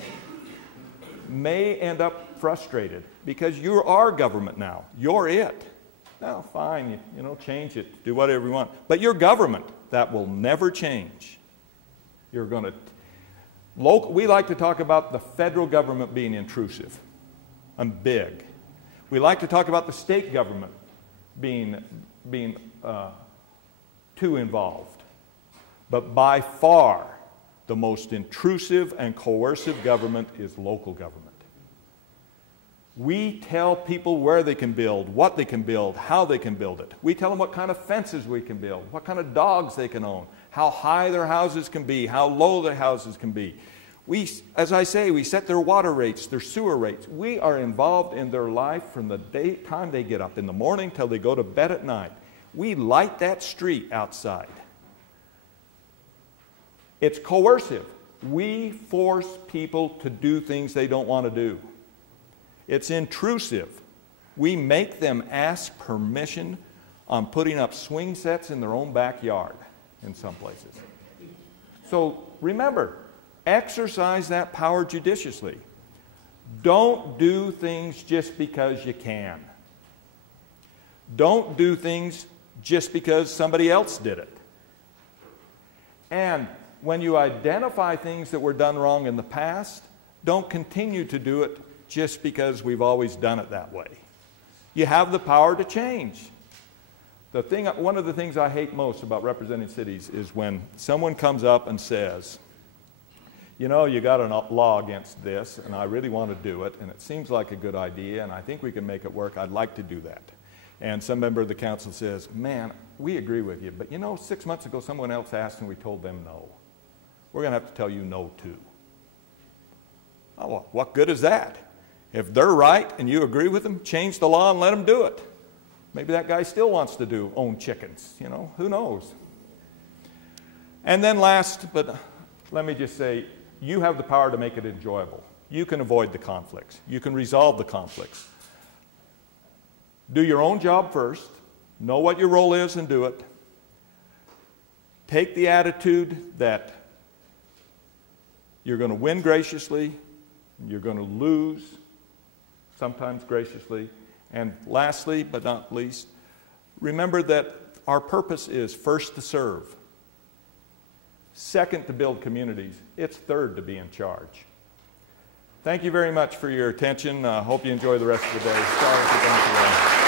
may end up frustrated because you are government now. You're it. well, fine, you know, change it, do whatever you want. But your government, that will never change. You're going to, we like to talk about the federal government being intrusive and big. We like to talk about the state government being too involved. But by far, the most intrusive and coercive government is local government. We tell people where they can build, what they can build, how they can build it. We tell them what kind of fences we can build, what kind of dogs they can own, how high their houses can be, how low their houses can be. We, as I say, we set their water rates, their sewer rates. We are involved in their life from the time they get up in the morning till they go to bed at night. We light that street outside. It's coercive. We force people to do things they don't want to do. It's intrusive. We make them ask permission on putting up swing sets in their own backyard in some places. So remember, exercise that power judiciously. Don't do things just because you can. Don't do things just because somebody else did it. And when you identify things that were done wrong in the past, don't continue to do it just because we've always done it that way. You have the power to change. One of the things I hate most about representing cities is when someone comes up and says, you know, you got a law against this, and I really want to do it, and it seems like a good idea, and I think we can make it work. I'd like to do that. And some member of the council says, man, we agree with you, but you know, 6 months ago someone else asked and we told them no. We're going to have to tell you no too. Oh, well, what good is that? If they're right and you agree with them, change the law and let them do it. Maybe that guy still wants to own chickens, you know, who knows? And then last, but let me just say, you have the power to make it enjoyable. You can avoid the conflicts. You can resolve the conflicts. Do your own job first. Know what your role is and do it. Take the attitude that you're going to win graciously, you're going to lose sometimes graciously. And lastly, but not least, remember that our purpose is first to serve, second to build communities, it's third to be in charge. Thank you very much for your attention. Hope you enjoy the rest of the day. Sorry for going too long.